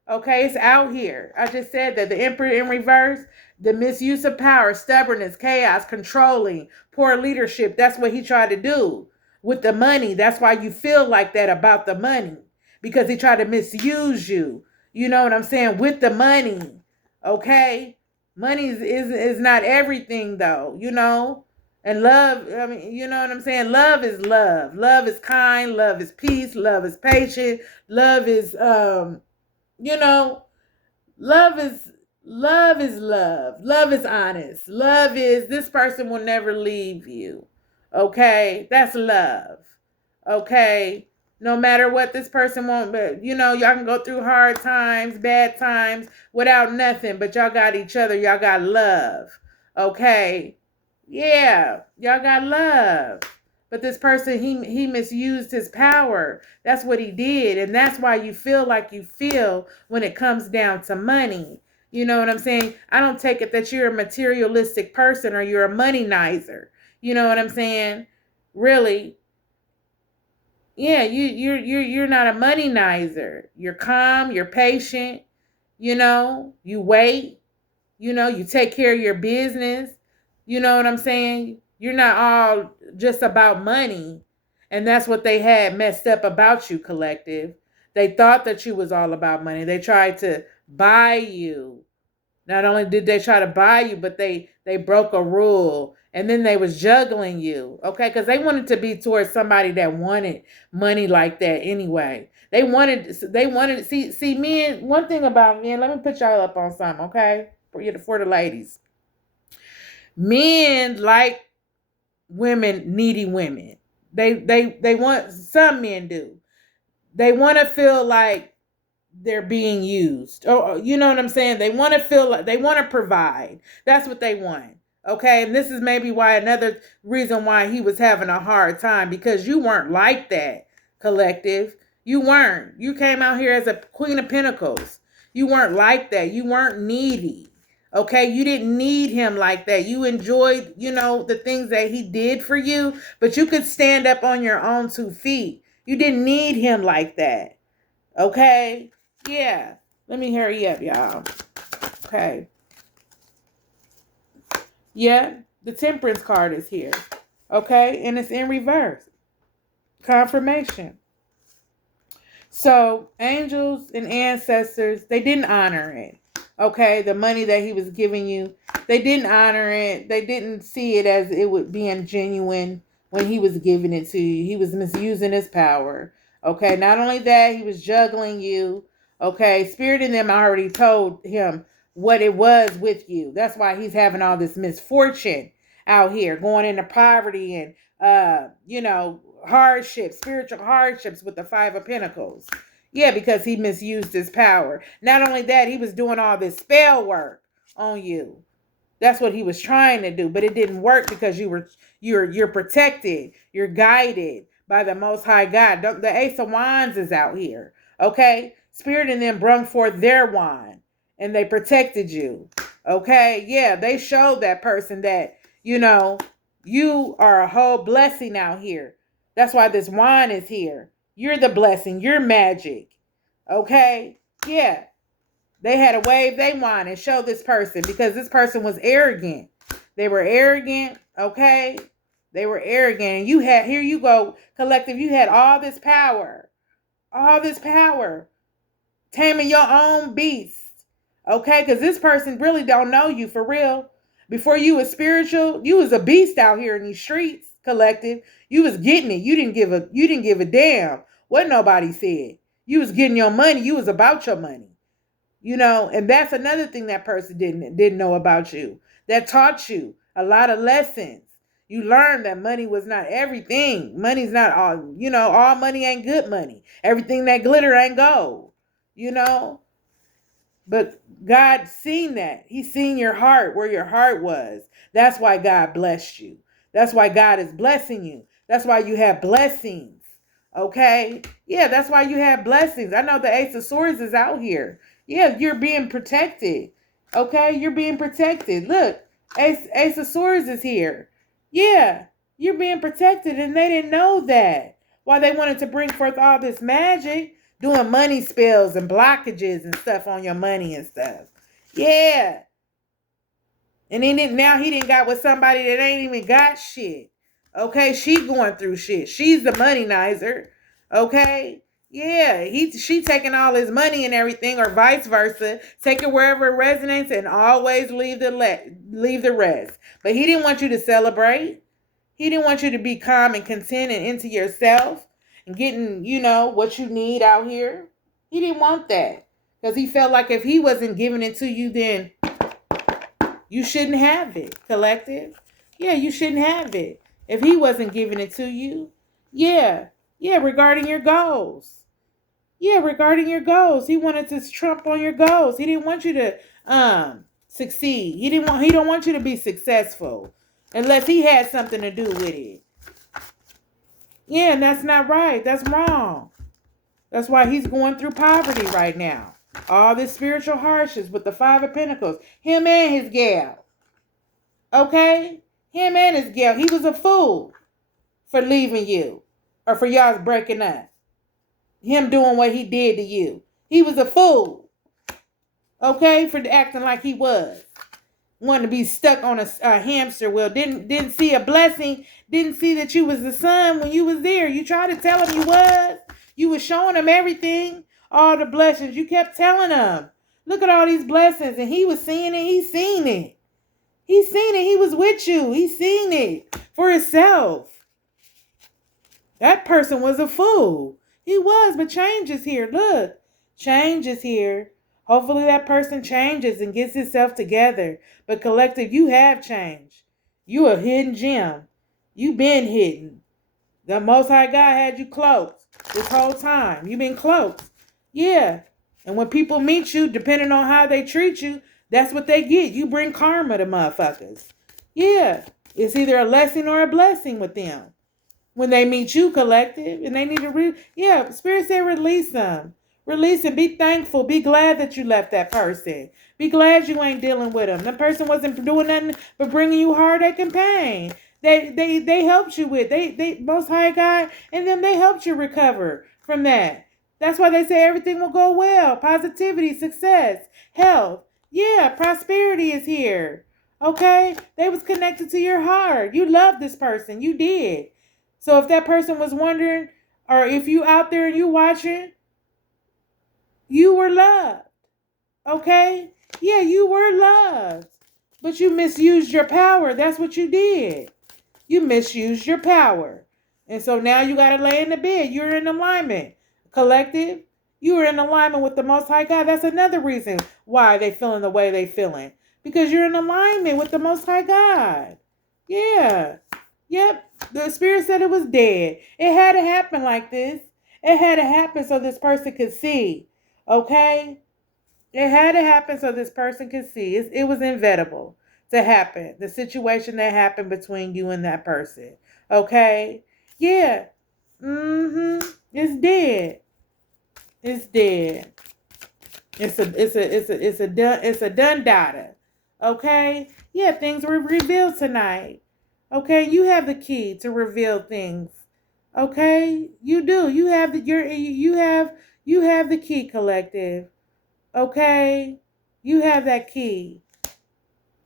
Okay, it's out here. I just said that the emperor in reverse, the misuse of power, stubbornness, chaos, controlling, poor leadership. That's what he tried to do with the money. That's why you feel like that about the money, because he tried to misuse you. You know what I'm saying? With the money. Okay, money is not everything though. And love, I mean, you know what I'm saying? Love is love. Love is kind. Love is peace. Love is patient. Love is love is love. Love is honest. Love is this person will never leave you. Okay? That's love. Okay? No matter what this person won't, but y'all can go through hard times, bad times without nothing, but y'all got each other. Y'all got love. Okay? Yeah, y'all got love. But this person, he misused his power. That's what he did. And that's why you feel like you feel when it comes down to money. You know what I'm saying? I don't take it that you're a materialistic person or you're a money-nizer. You know what I'm saying? Really. Yeah, you're not a money nizer. You're calm, you're patient, you wait, you take care of your business. You know what I'm saying? You're not all just about money. And that's what they had messed up about you, collective. They thought that you was all about money. They tried to buy you. Not only did they try to buy you, but they broke a rule, and then they was juggling you, okay? Because they wanted to be towards somebody that wanted money like that anyway. They wanted see men. One thing about men, let me put y'all up on something, okay? For the ladies, men like women, needy women. They want, some men do. They want to feel like they're being used. Oh, you know what I'm saying? They want to feel like they want to provide. That's what they want. Okay. And this is maybe why another reason why he was having a hard time, because you weren't like that, collective. You weren't. You came out here as a Queen of Pentacles. You weren't like that. You weren't needy. Okay. You didn't need him like that. You enjoyed, the things that he did for you, but you could stand up on your own 2 feet. You didn't need him like that. Okay. Yeah. Let me hurry up, y'all. Okay. Yeah. The Temperance card is here. Okay. And it's in reverse. Confirmation. So angels and ancestors, they didn't honor it. Okay. The money that he was giving you, they didn't honor it. They didn't see it as it would being genuine when he was giving it to you. He was misusing his power. Okay. Not only that, he was juggling you. Okay. Spirit in them already told him what it was with you. That's why he's having all this misfortune out here, going into poverty and hardships, spiritual hardships with the Five of Pentacles. Yeah, because he misused his power. Not only that, he was doing all this spell work on you. That's what he was trying to do, but it didn't work because you're protected, you're guided by the Most High God. The Ace of Wands is out here, okay? Spirit in them brung forth their wand, and they protected you, okay? Yeah, they showed that person that you are a whole blessing out here. That's why this wand is here. You're the blessing. You're magic, okay? Yeah. They had to wave they wand and show this person, because this person was arrogant. They were arrogant, okay? They were arrogant. And here you go, collective, you had all this power. All this power. Taming your own beast. Okay? Because this person really don't know you for real. Before you was spiritual, you was a beast out here in these streets, collective. You was getting it. You didn't give a damn what nobody said. You was getting your money. You was about your money. And that's another thing that person didn't know about you. That taught you a lot of lessons. You learned that money was not everything. Money's not all, all money ain't good money. Everything that glitter ain't gold, you know? But God seen that. He seen your heart, where your heart was. That's why God blessed you. That's why God is blessing you. That's why you have blessings. Okay? Yeah, that's why you have blessings. I know the Ace of Swords is out here. Yeah, you're being protected. Okay? You're being protected. Look, Ace of Swords is here. Yeah, you're being protected, and they didn't know that. Why they wanted to bring forth all this magic, doing money spells and blockages and stuff on your money and stuff. Yeah. And now he didn't got with somebody that ain't even got shit. Okay, she going through shit. She's the money nizer. Okay? Yeah, she taking all his money and everything, or vice versa. Take it wherever it resonates and always leave the rest. But he didn't want you to celebrate. He didn't want you to be calm and content and into yourself and getting, what you need out here. He didn't want that. Because he felt like if he wasn't giving it to you, then you shouldn't have it, collective. Yeah, you shouldn't have it. If he wasn't giving it to you, yeah, regarding your goals. Yeah, regarding your goals. He wanted to trump on your goals. He didn't want you to succeed. He don't want you to be successful unless he had something to do with it. Yeah, and that's not right. That's wrong. That's why he's going through poverty right now. All this spiritual hardships with the Five of Pentacles. Him and his gal. Okay? Him and his gal. He was a fool for leaving you. or for y'all breaking up. Him doing what he did to you. He was a fool. Okay, for acting like he was. Wanted to be stuck on a hamster wheel. Didn't see a blessing. Didn't see that you was the son when you was there. You tried to tell him you was. You was showing him everything. All the blessings. You kept telling him. Look at all these blessings. And he was seeing it. He seen it. He seen it. He was with you. He seen it for himself. That person was a fool. He was, but change is here. Look, change is here. Hopefully that person changes and gets himself together. But collective, you have changed. You a hidden gem. You been hidden. The Most High God had you cloaked this whole time. You been cloaked. Yeah. And when people meet you, depending on how they treat you, that's what they get. You bring karma to motherfuckers. Yeah. It's either a lesson or a blessing with them. When they meet you, collective, and they need to Spirit said release them. Release and be thankful. Be glad that you left that person. Be glad you ain't dealing with them. That person wasn't doing nothing but bringing you heartache and pain. They helped you with. They Most High God and them, they helped you recover from that. That's why they say everything will go well. Positivity, success, health. Yeah, prosperity is here. Okay? They was connected to your heart. You loved this person. You did. So if that person was wondering, or if you out there and you watching, you were loved. Okay? Yeah, you were loved. But you misused your power. That's what you did. You misused your power. And so now you got to lay in the bed. You're in alignment. Collective, you are in alignment with the Most High God. That's another reason why they feeling the way they feeling. Because you're in alignment with the Most High God. Yeah. Yep. The Spirit said it was dead. It had to happen like this. It had to happen so this person could see. Okay? It had to happen so this person could see. It was inevitable to happen. The situation that happened between you and that person. Okay? Yeah. It's dead. It's dead. It's a done data. Okay? Yeah, things were revealed tonight. Okay? You have the key to reveal things. Okay? You do. You have the key, collective. Okay? You have that key.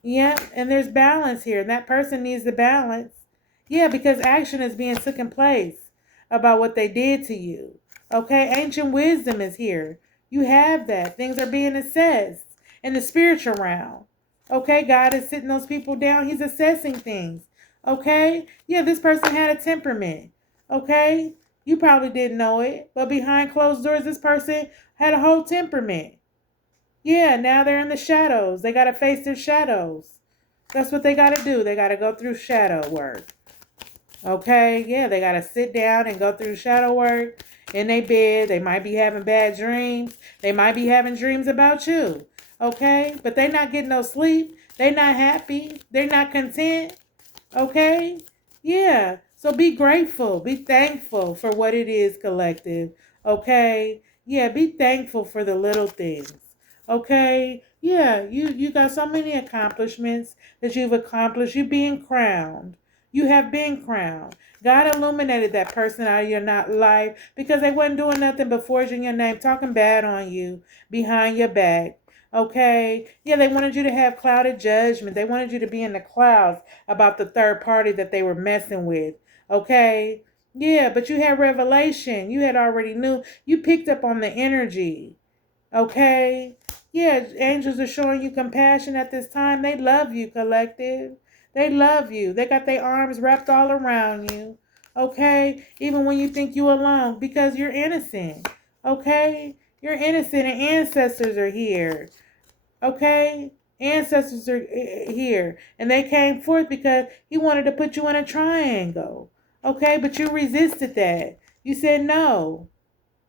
Yeah, and there's balance here, and that person needs the balance. Yeah, because action is being taken place about what they did to you. Okay, ancient wisdom is here. You have that. Things are being assessed in the spiritual realm. Okay, God is sitting those people down. He's assessing things. Okay, yeah, this person had a temperament. Okay, you probably didn't know it, but behind closed doors, this person had a whole temperament. Yeah, now they're in the shadows. They got to face their shadows. That's what they got to do. They got to go through shadow work. Okay, yeah, they got to sit down and go through shadow work in their bed. They might be having bad dreams. They might be having dreams about you. Okay, but they're not getting no sleep. They're not happy. They're not content. Okay, yeah, so be grateful. Be thankful for what it is, collective. Okay, yeah, be thankful for the little things. Okay, yeah, you got so many accomplishments that you've accomplished. You're being crowned. You have been crowned. God illuminated that person out of your life because they wasn't doing nothing but forging your name, talking bad on you behind your back. Okay, yeah, they wanted you to have clouded judgment. They wanted you to be in the clouds about the third party that they were messing with. Okay, yeah, but you had revelation. You had already knew. You picked up on the energy. Okay, yeah, angels are showing you compassion at this time. They love you, collective. They love you. They got their arms wrapped all around you. Okay, even when you think you're alone, because you're innocent. Okay, you're innocent, and ancestors are here. Okay, ancestors are here, and they came forth because he wanted to put you in a triangle. Okay, but you resisted that. You said no.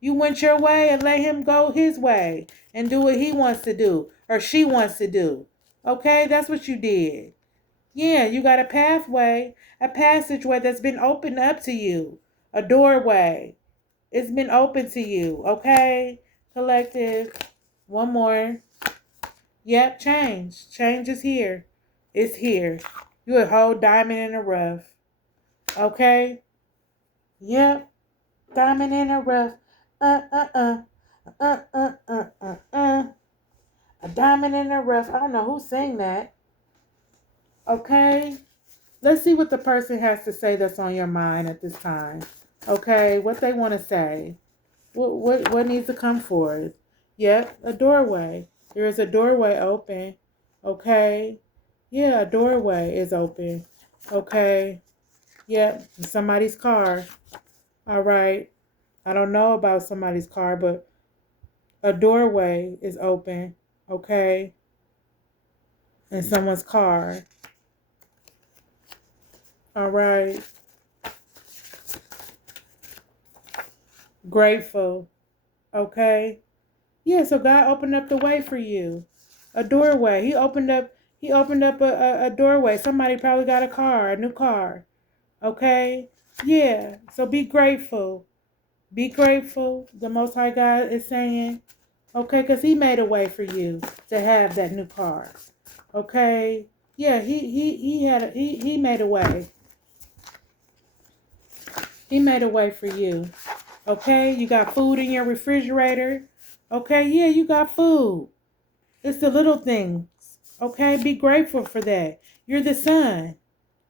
You went your way and let him go his way and do what he wants to do or she wants to do. Okay, that's what you did. Yeah, you got a pathway, a passageway that's been opened up to you, a doorway. It's been open to you. Okay, collective. One more. Yep, change. Change is here. It's here. You a whole diamond in the rough. Okay? Yep. Diamond in the rough. Uh, uh, uh. Uh, uh, uh, uh, uh. A diamond in the rough. I don't know who sang that. Okay. Let's see what the person has to say that's on your mind at this time. Okay. What they want to say. What needs to come forth? Yep, a doorway. There is a doorway open. Okay. Yeah, a doorway is open. Okay. Yep, somebody's car. All right. I don't know about somebody's car, but a doorway is open. Okay. In someone's car. All right. Grateful. Okay. Yeah, so God opened up the way for you. A doorway. He opened up a doorway. Somebody probably got a car, a new car. Okay? Yeah. So be grateful. Be grateful. The Most High God is saying, okay, because He made a way for you to have that new car. Okay? Yeah, he made a way. He made a way for you. Okay? You got food in your refrigerator. Okay, yeah, you got food. It's the little things. Okay, be grateful for that. You're the son.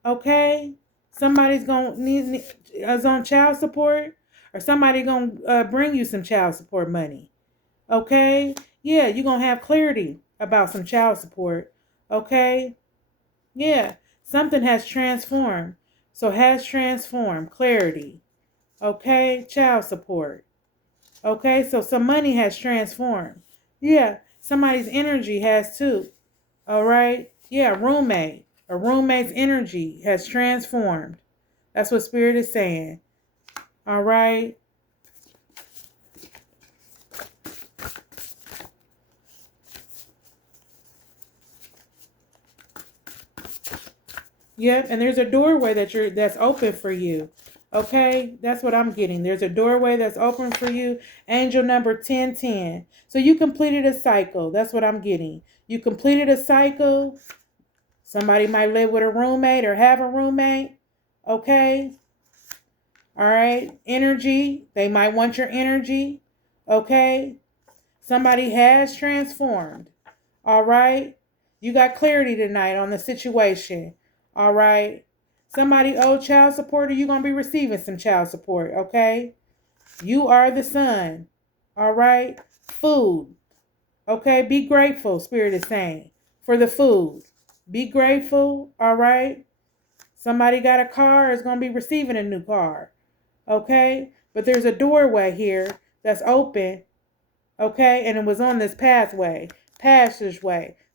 Okay, somebody's gonna need is on child support, or somebody gonna bring you some child support money. Okay, yeah, you're gonna have clarity about some child support. Okay, yeah, something has transformed. So has transformed clarity. Okay, child support. Okay, so some money has transformed. Yeah, somebody's energy has too. All right. Yeah, roommate. A roommate's energy has transformed. That's what Spirit is saying. All right. Yep. And there's a doorway that's open for you. Okay. That's what I'm getting. There's a doorway that's open for you. Angel number 1010. So you completed a cycle. That's what I'm getting. You completed a cycle. Somebody might live with a roommate or have a roommate. Okay. All right. Energy. They might want your energy. Okay. Somebody has transformed. All right. You got clarity tonight on the situation. All right. Somebody owed child support, or you're going to be receiving some child support. Okay. You are the son. All right. Food. Okay. Be grateful, Spirit is saying, for the food. Be grateful. All right. Somebody got a car, is going to be receiving a new car. Okay. But there's a doorway here that's open. Okay, and it was on this passageway.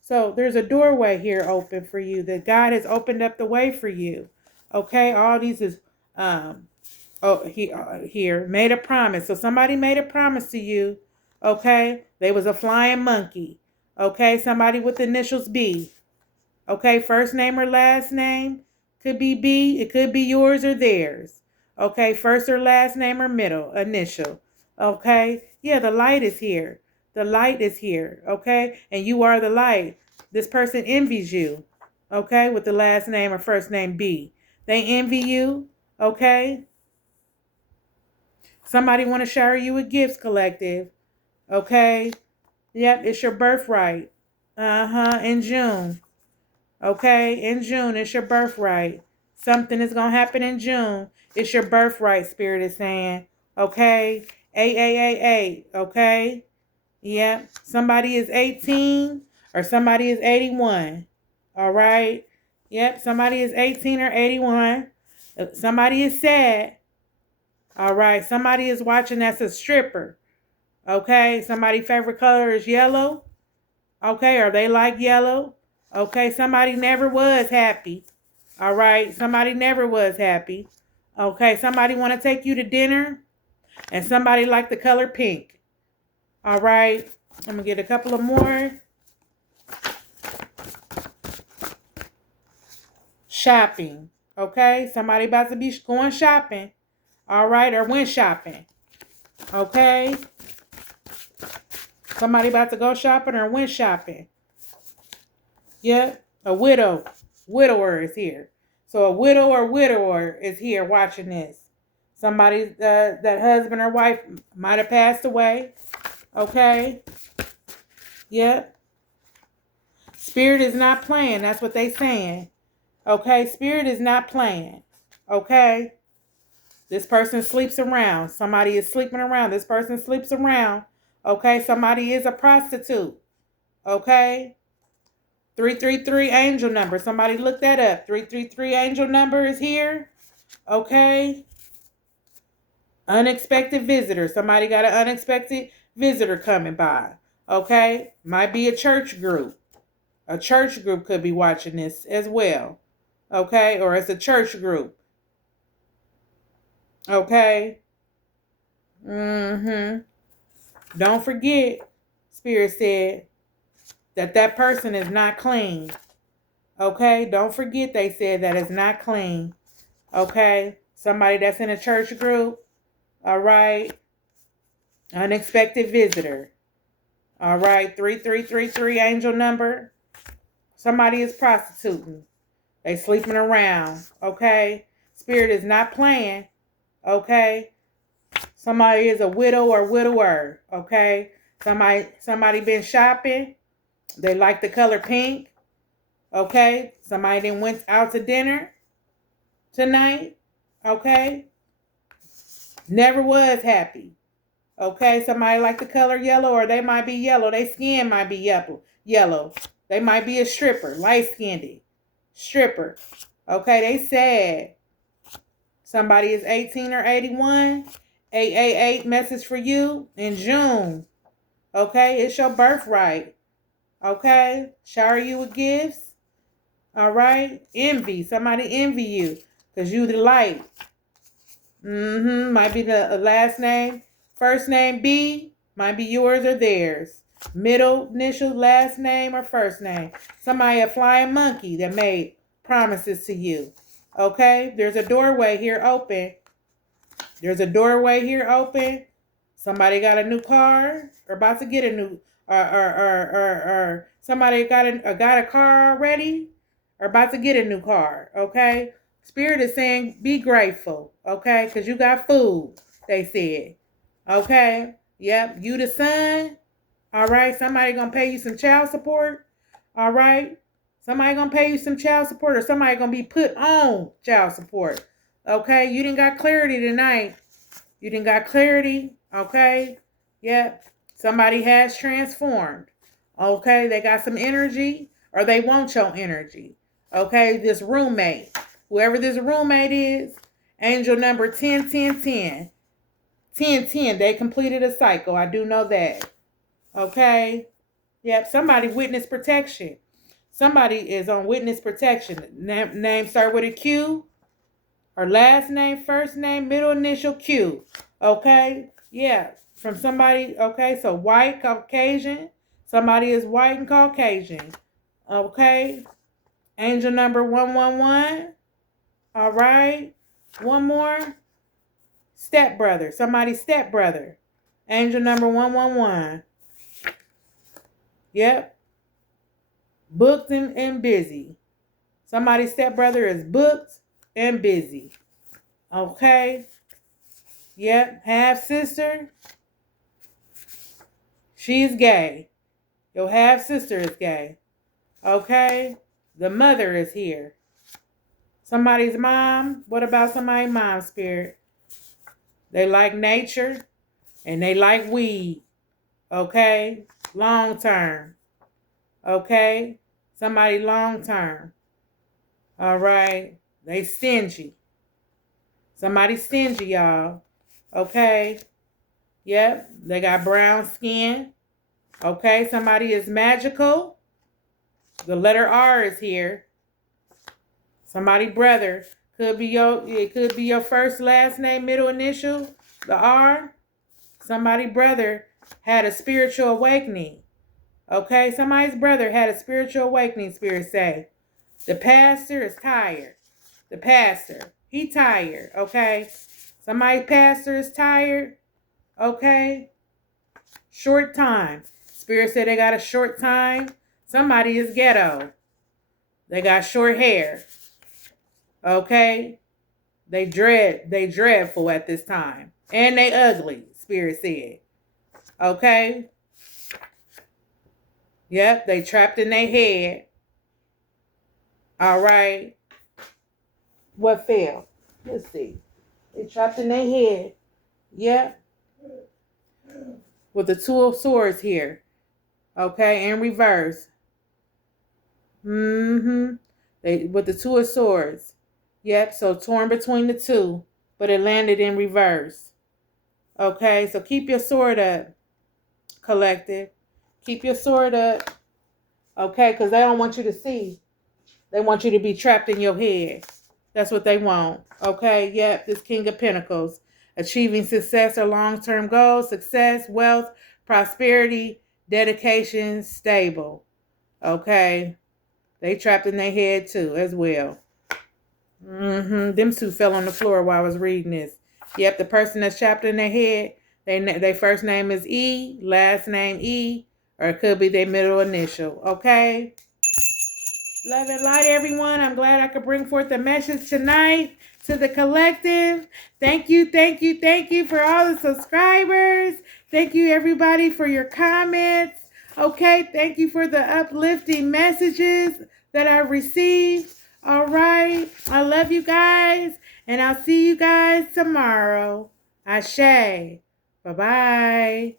So there's a doorway here open for you that God has opened up the way for you. Okay, all these is here made a promise. So somebody made a promise to you. Okay, they was a flying monkey. Okay, somebody with the initials B. Okay, first name or last name could be B. It could be yours or theirs. Okay, first or last name or middle initial. Okay, yeah, the light is here. The light is here. Okay, and you are the light. This person envies you. Okay, with the last name or first name B. They envy you. Okay, somebody want to shower you with gifts, collective. Okay, yep, it's your birthright. In June. Okay, in June, it's your birthright. Something is going to happen in June. It's your birthright, Spirit is saying. Okay, 888. Okay, yeah. Somebody is 18 or somebody is 81. All right, yep. Somebody is 18 or 81. Somebody is sad. All right, somebody is watching that's a stripper. Okay, somebody's favorite color is yellow. Okay, or they like yellow. Okay, somebody never was happy. All right, somebody never was happy. Okay, somebody want to take you to dinner, and somebody like the color pink. All right, I'm gonna get a couple of more. Shopping. Okay, somebody about to be going shopping. All right, or went shopping. Okay, somebody about to go shopping or went shopping. Yep, a widower is here. So a widow or widower is here watching this. Somebody, that husband or wife might have passed away. Okay. Yep. Spirit is not playing. That's what they saying. Okay. Spirit is not playing. Okay. This person sleeps around. Somebody is sleeping around. This person sleeps around. Okay. Somebody is a prostitute. Okay. 333 angel number. Somebody look that up. 333 angel number is here. Okay. Unexpected visitor. Somebody got an unexpected visitor coming by. Okay. Might be a church group. A church group could be watching this as well. Okay. Or it's a church group. Okay. Don't forget, Spirit said, that person is not clean. Okay. Don't forget they said that it's not clean. Okay. Somebody that's in a church group. All right. Unexpected visitor. All right. 3333 angel number. Somebody is prostituting. They sleeping around. Okay. Spirit is not playing. Okay. Somebody is a widow or widower. Okay. Somebody been shopping. They like the color pink. Okay. Somebody then went out to dinner tonight. Okay. Never was happy. Okay. Somebody like the color yellow, or they might be yellow. Their skin might be yellow. They might be a stripper, light-skinned stripper. Okay. They sad. Somebody is 18 or 81. 888 message for you in June. Okay. It's your birthright. Okay. Shower you with gifts. All right. Envy. Somebody envy you because you the light. Might be the last name. First name B. Might be yours or theirs. Middle initial, last name, or first name. Somebody a flying monkey that made promises to you. Okay. There's a doorway here open. Somebody got a new car or about to get a new or somebody got a car already or about to get a new car. Okay. Spirit is saying be grateful. Okay. Because you got food, they said. Okay. Yep. You the son. All right. Somebody gonna pay you some child support. All right. Somebody gonna pay you some child support, or somebody gonna be put on child support. Okay. You didn't got clarity tonight. Okay. Yep. Somebody has transformed. Okay. They got some energy, or they want your energy. Okay. This roommate, whoever this roommate is, angel number 101010. 1010. They completed a cycle. I do know that. Okay. Yep. Somebody witness protection. Somebody is on witness protection. Name start with a Q. Or last name, first name, middle initial Q. Okay. Yeah. From somebody. Okay. So white, Caucasian. Somebody is white and Caucasian. Okay. Angel number 111. All right. One more. Stepbrother. Somebody's stepbrother. Angel number 111. Yep. Booked and busy. Somebody's stepbrother is booked and busy. Okay. Yep. Half sister. She's gay. Your half sister is gay. Okay. The mother is here. Somebody's mom. What about somebody's mom, Spirit? They like nature and they like weed. Okay. Long term. Okay. Somebody long term. All right. They stingy. Somebody stingy, y'all. Okay. Yep. They got brown skin. Okay. Somebody is magical. The letter R is here. Somebody brother. It could be your first, last name, middle initial, the R. Somebody brother had a spiritual awakening. Okay. Somebody's brother had a spiritual awakening, Spirit say. The pastor is tired. The pastor. He tired. Okay. Somebody's pastor is tired. Okay. Short time. Spirit said they got a short time. Somebody is ghetto. They got short hair. Okay. They dreadful at this time. And they ugly, Spirit said. Okay? Yep, they trapped in their head. All right. What fell? Let's see. They trapped in their head. Yep. With the Two of Swords here. Okay, in reverse. They with the Two of Swords. Yep, so torn between the two, but it landed in reverse. Okay, so keep your sword up, collective. Keep your sword up. Okay, because they don't want you to see. They want you to be trapped in your head. That's what they want. Okay, yep, this King of Pentacles. Achieving success or long-term goals, success, wealth, prosperity, dedication, stable. Okay, they trapped in their head too, as well. Them two fell on the floor while I was reading this. Yep, the person that's trapped in their head, they first name is E, last name E, or it could be their middle initial. Okay? Love and light, everyone. I'm glad I could bring forth a message tonight to the collective. Thank you, thank you, thank you for all the subscribers. Thank you, everybody, for your comments. Okay, thank you for the uplifting messages that I've received. All right, I love you guys, and I'll see you guys tomorrow. Ashe. Bye-bye.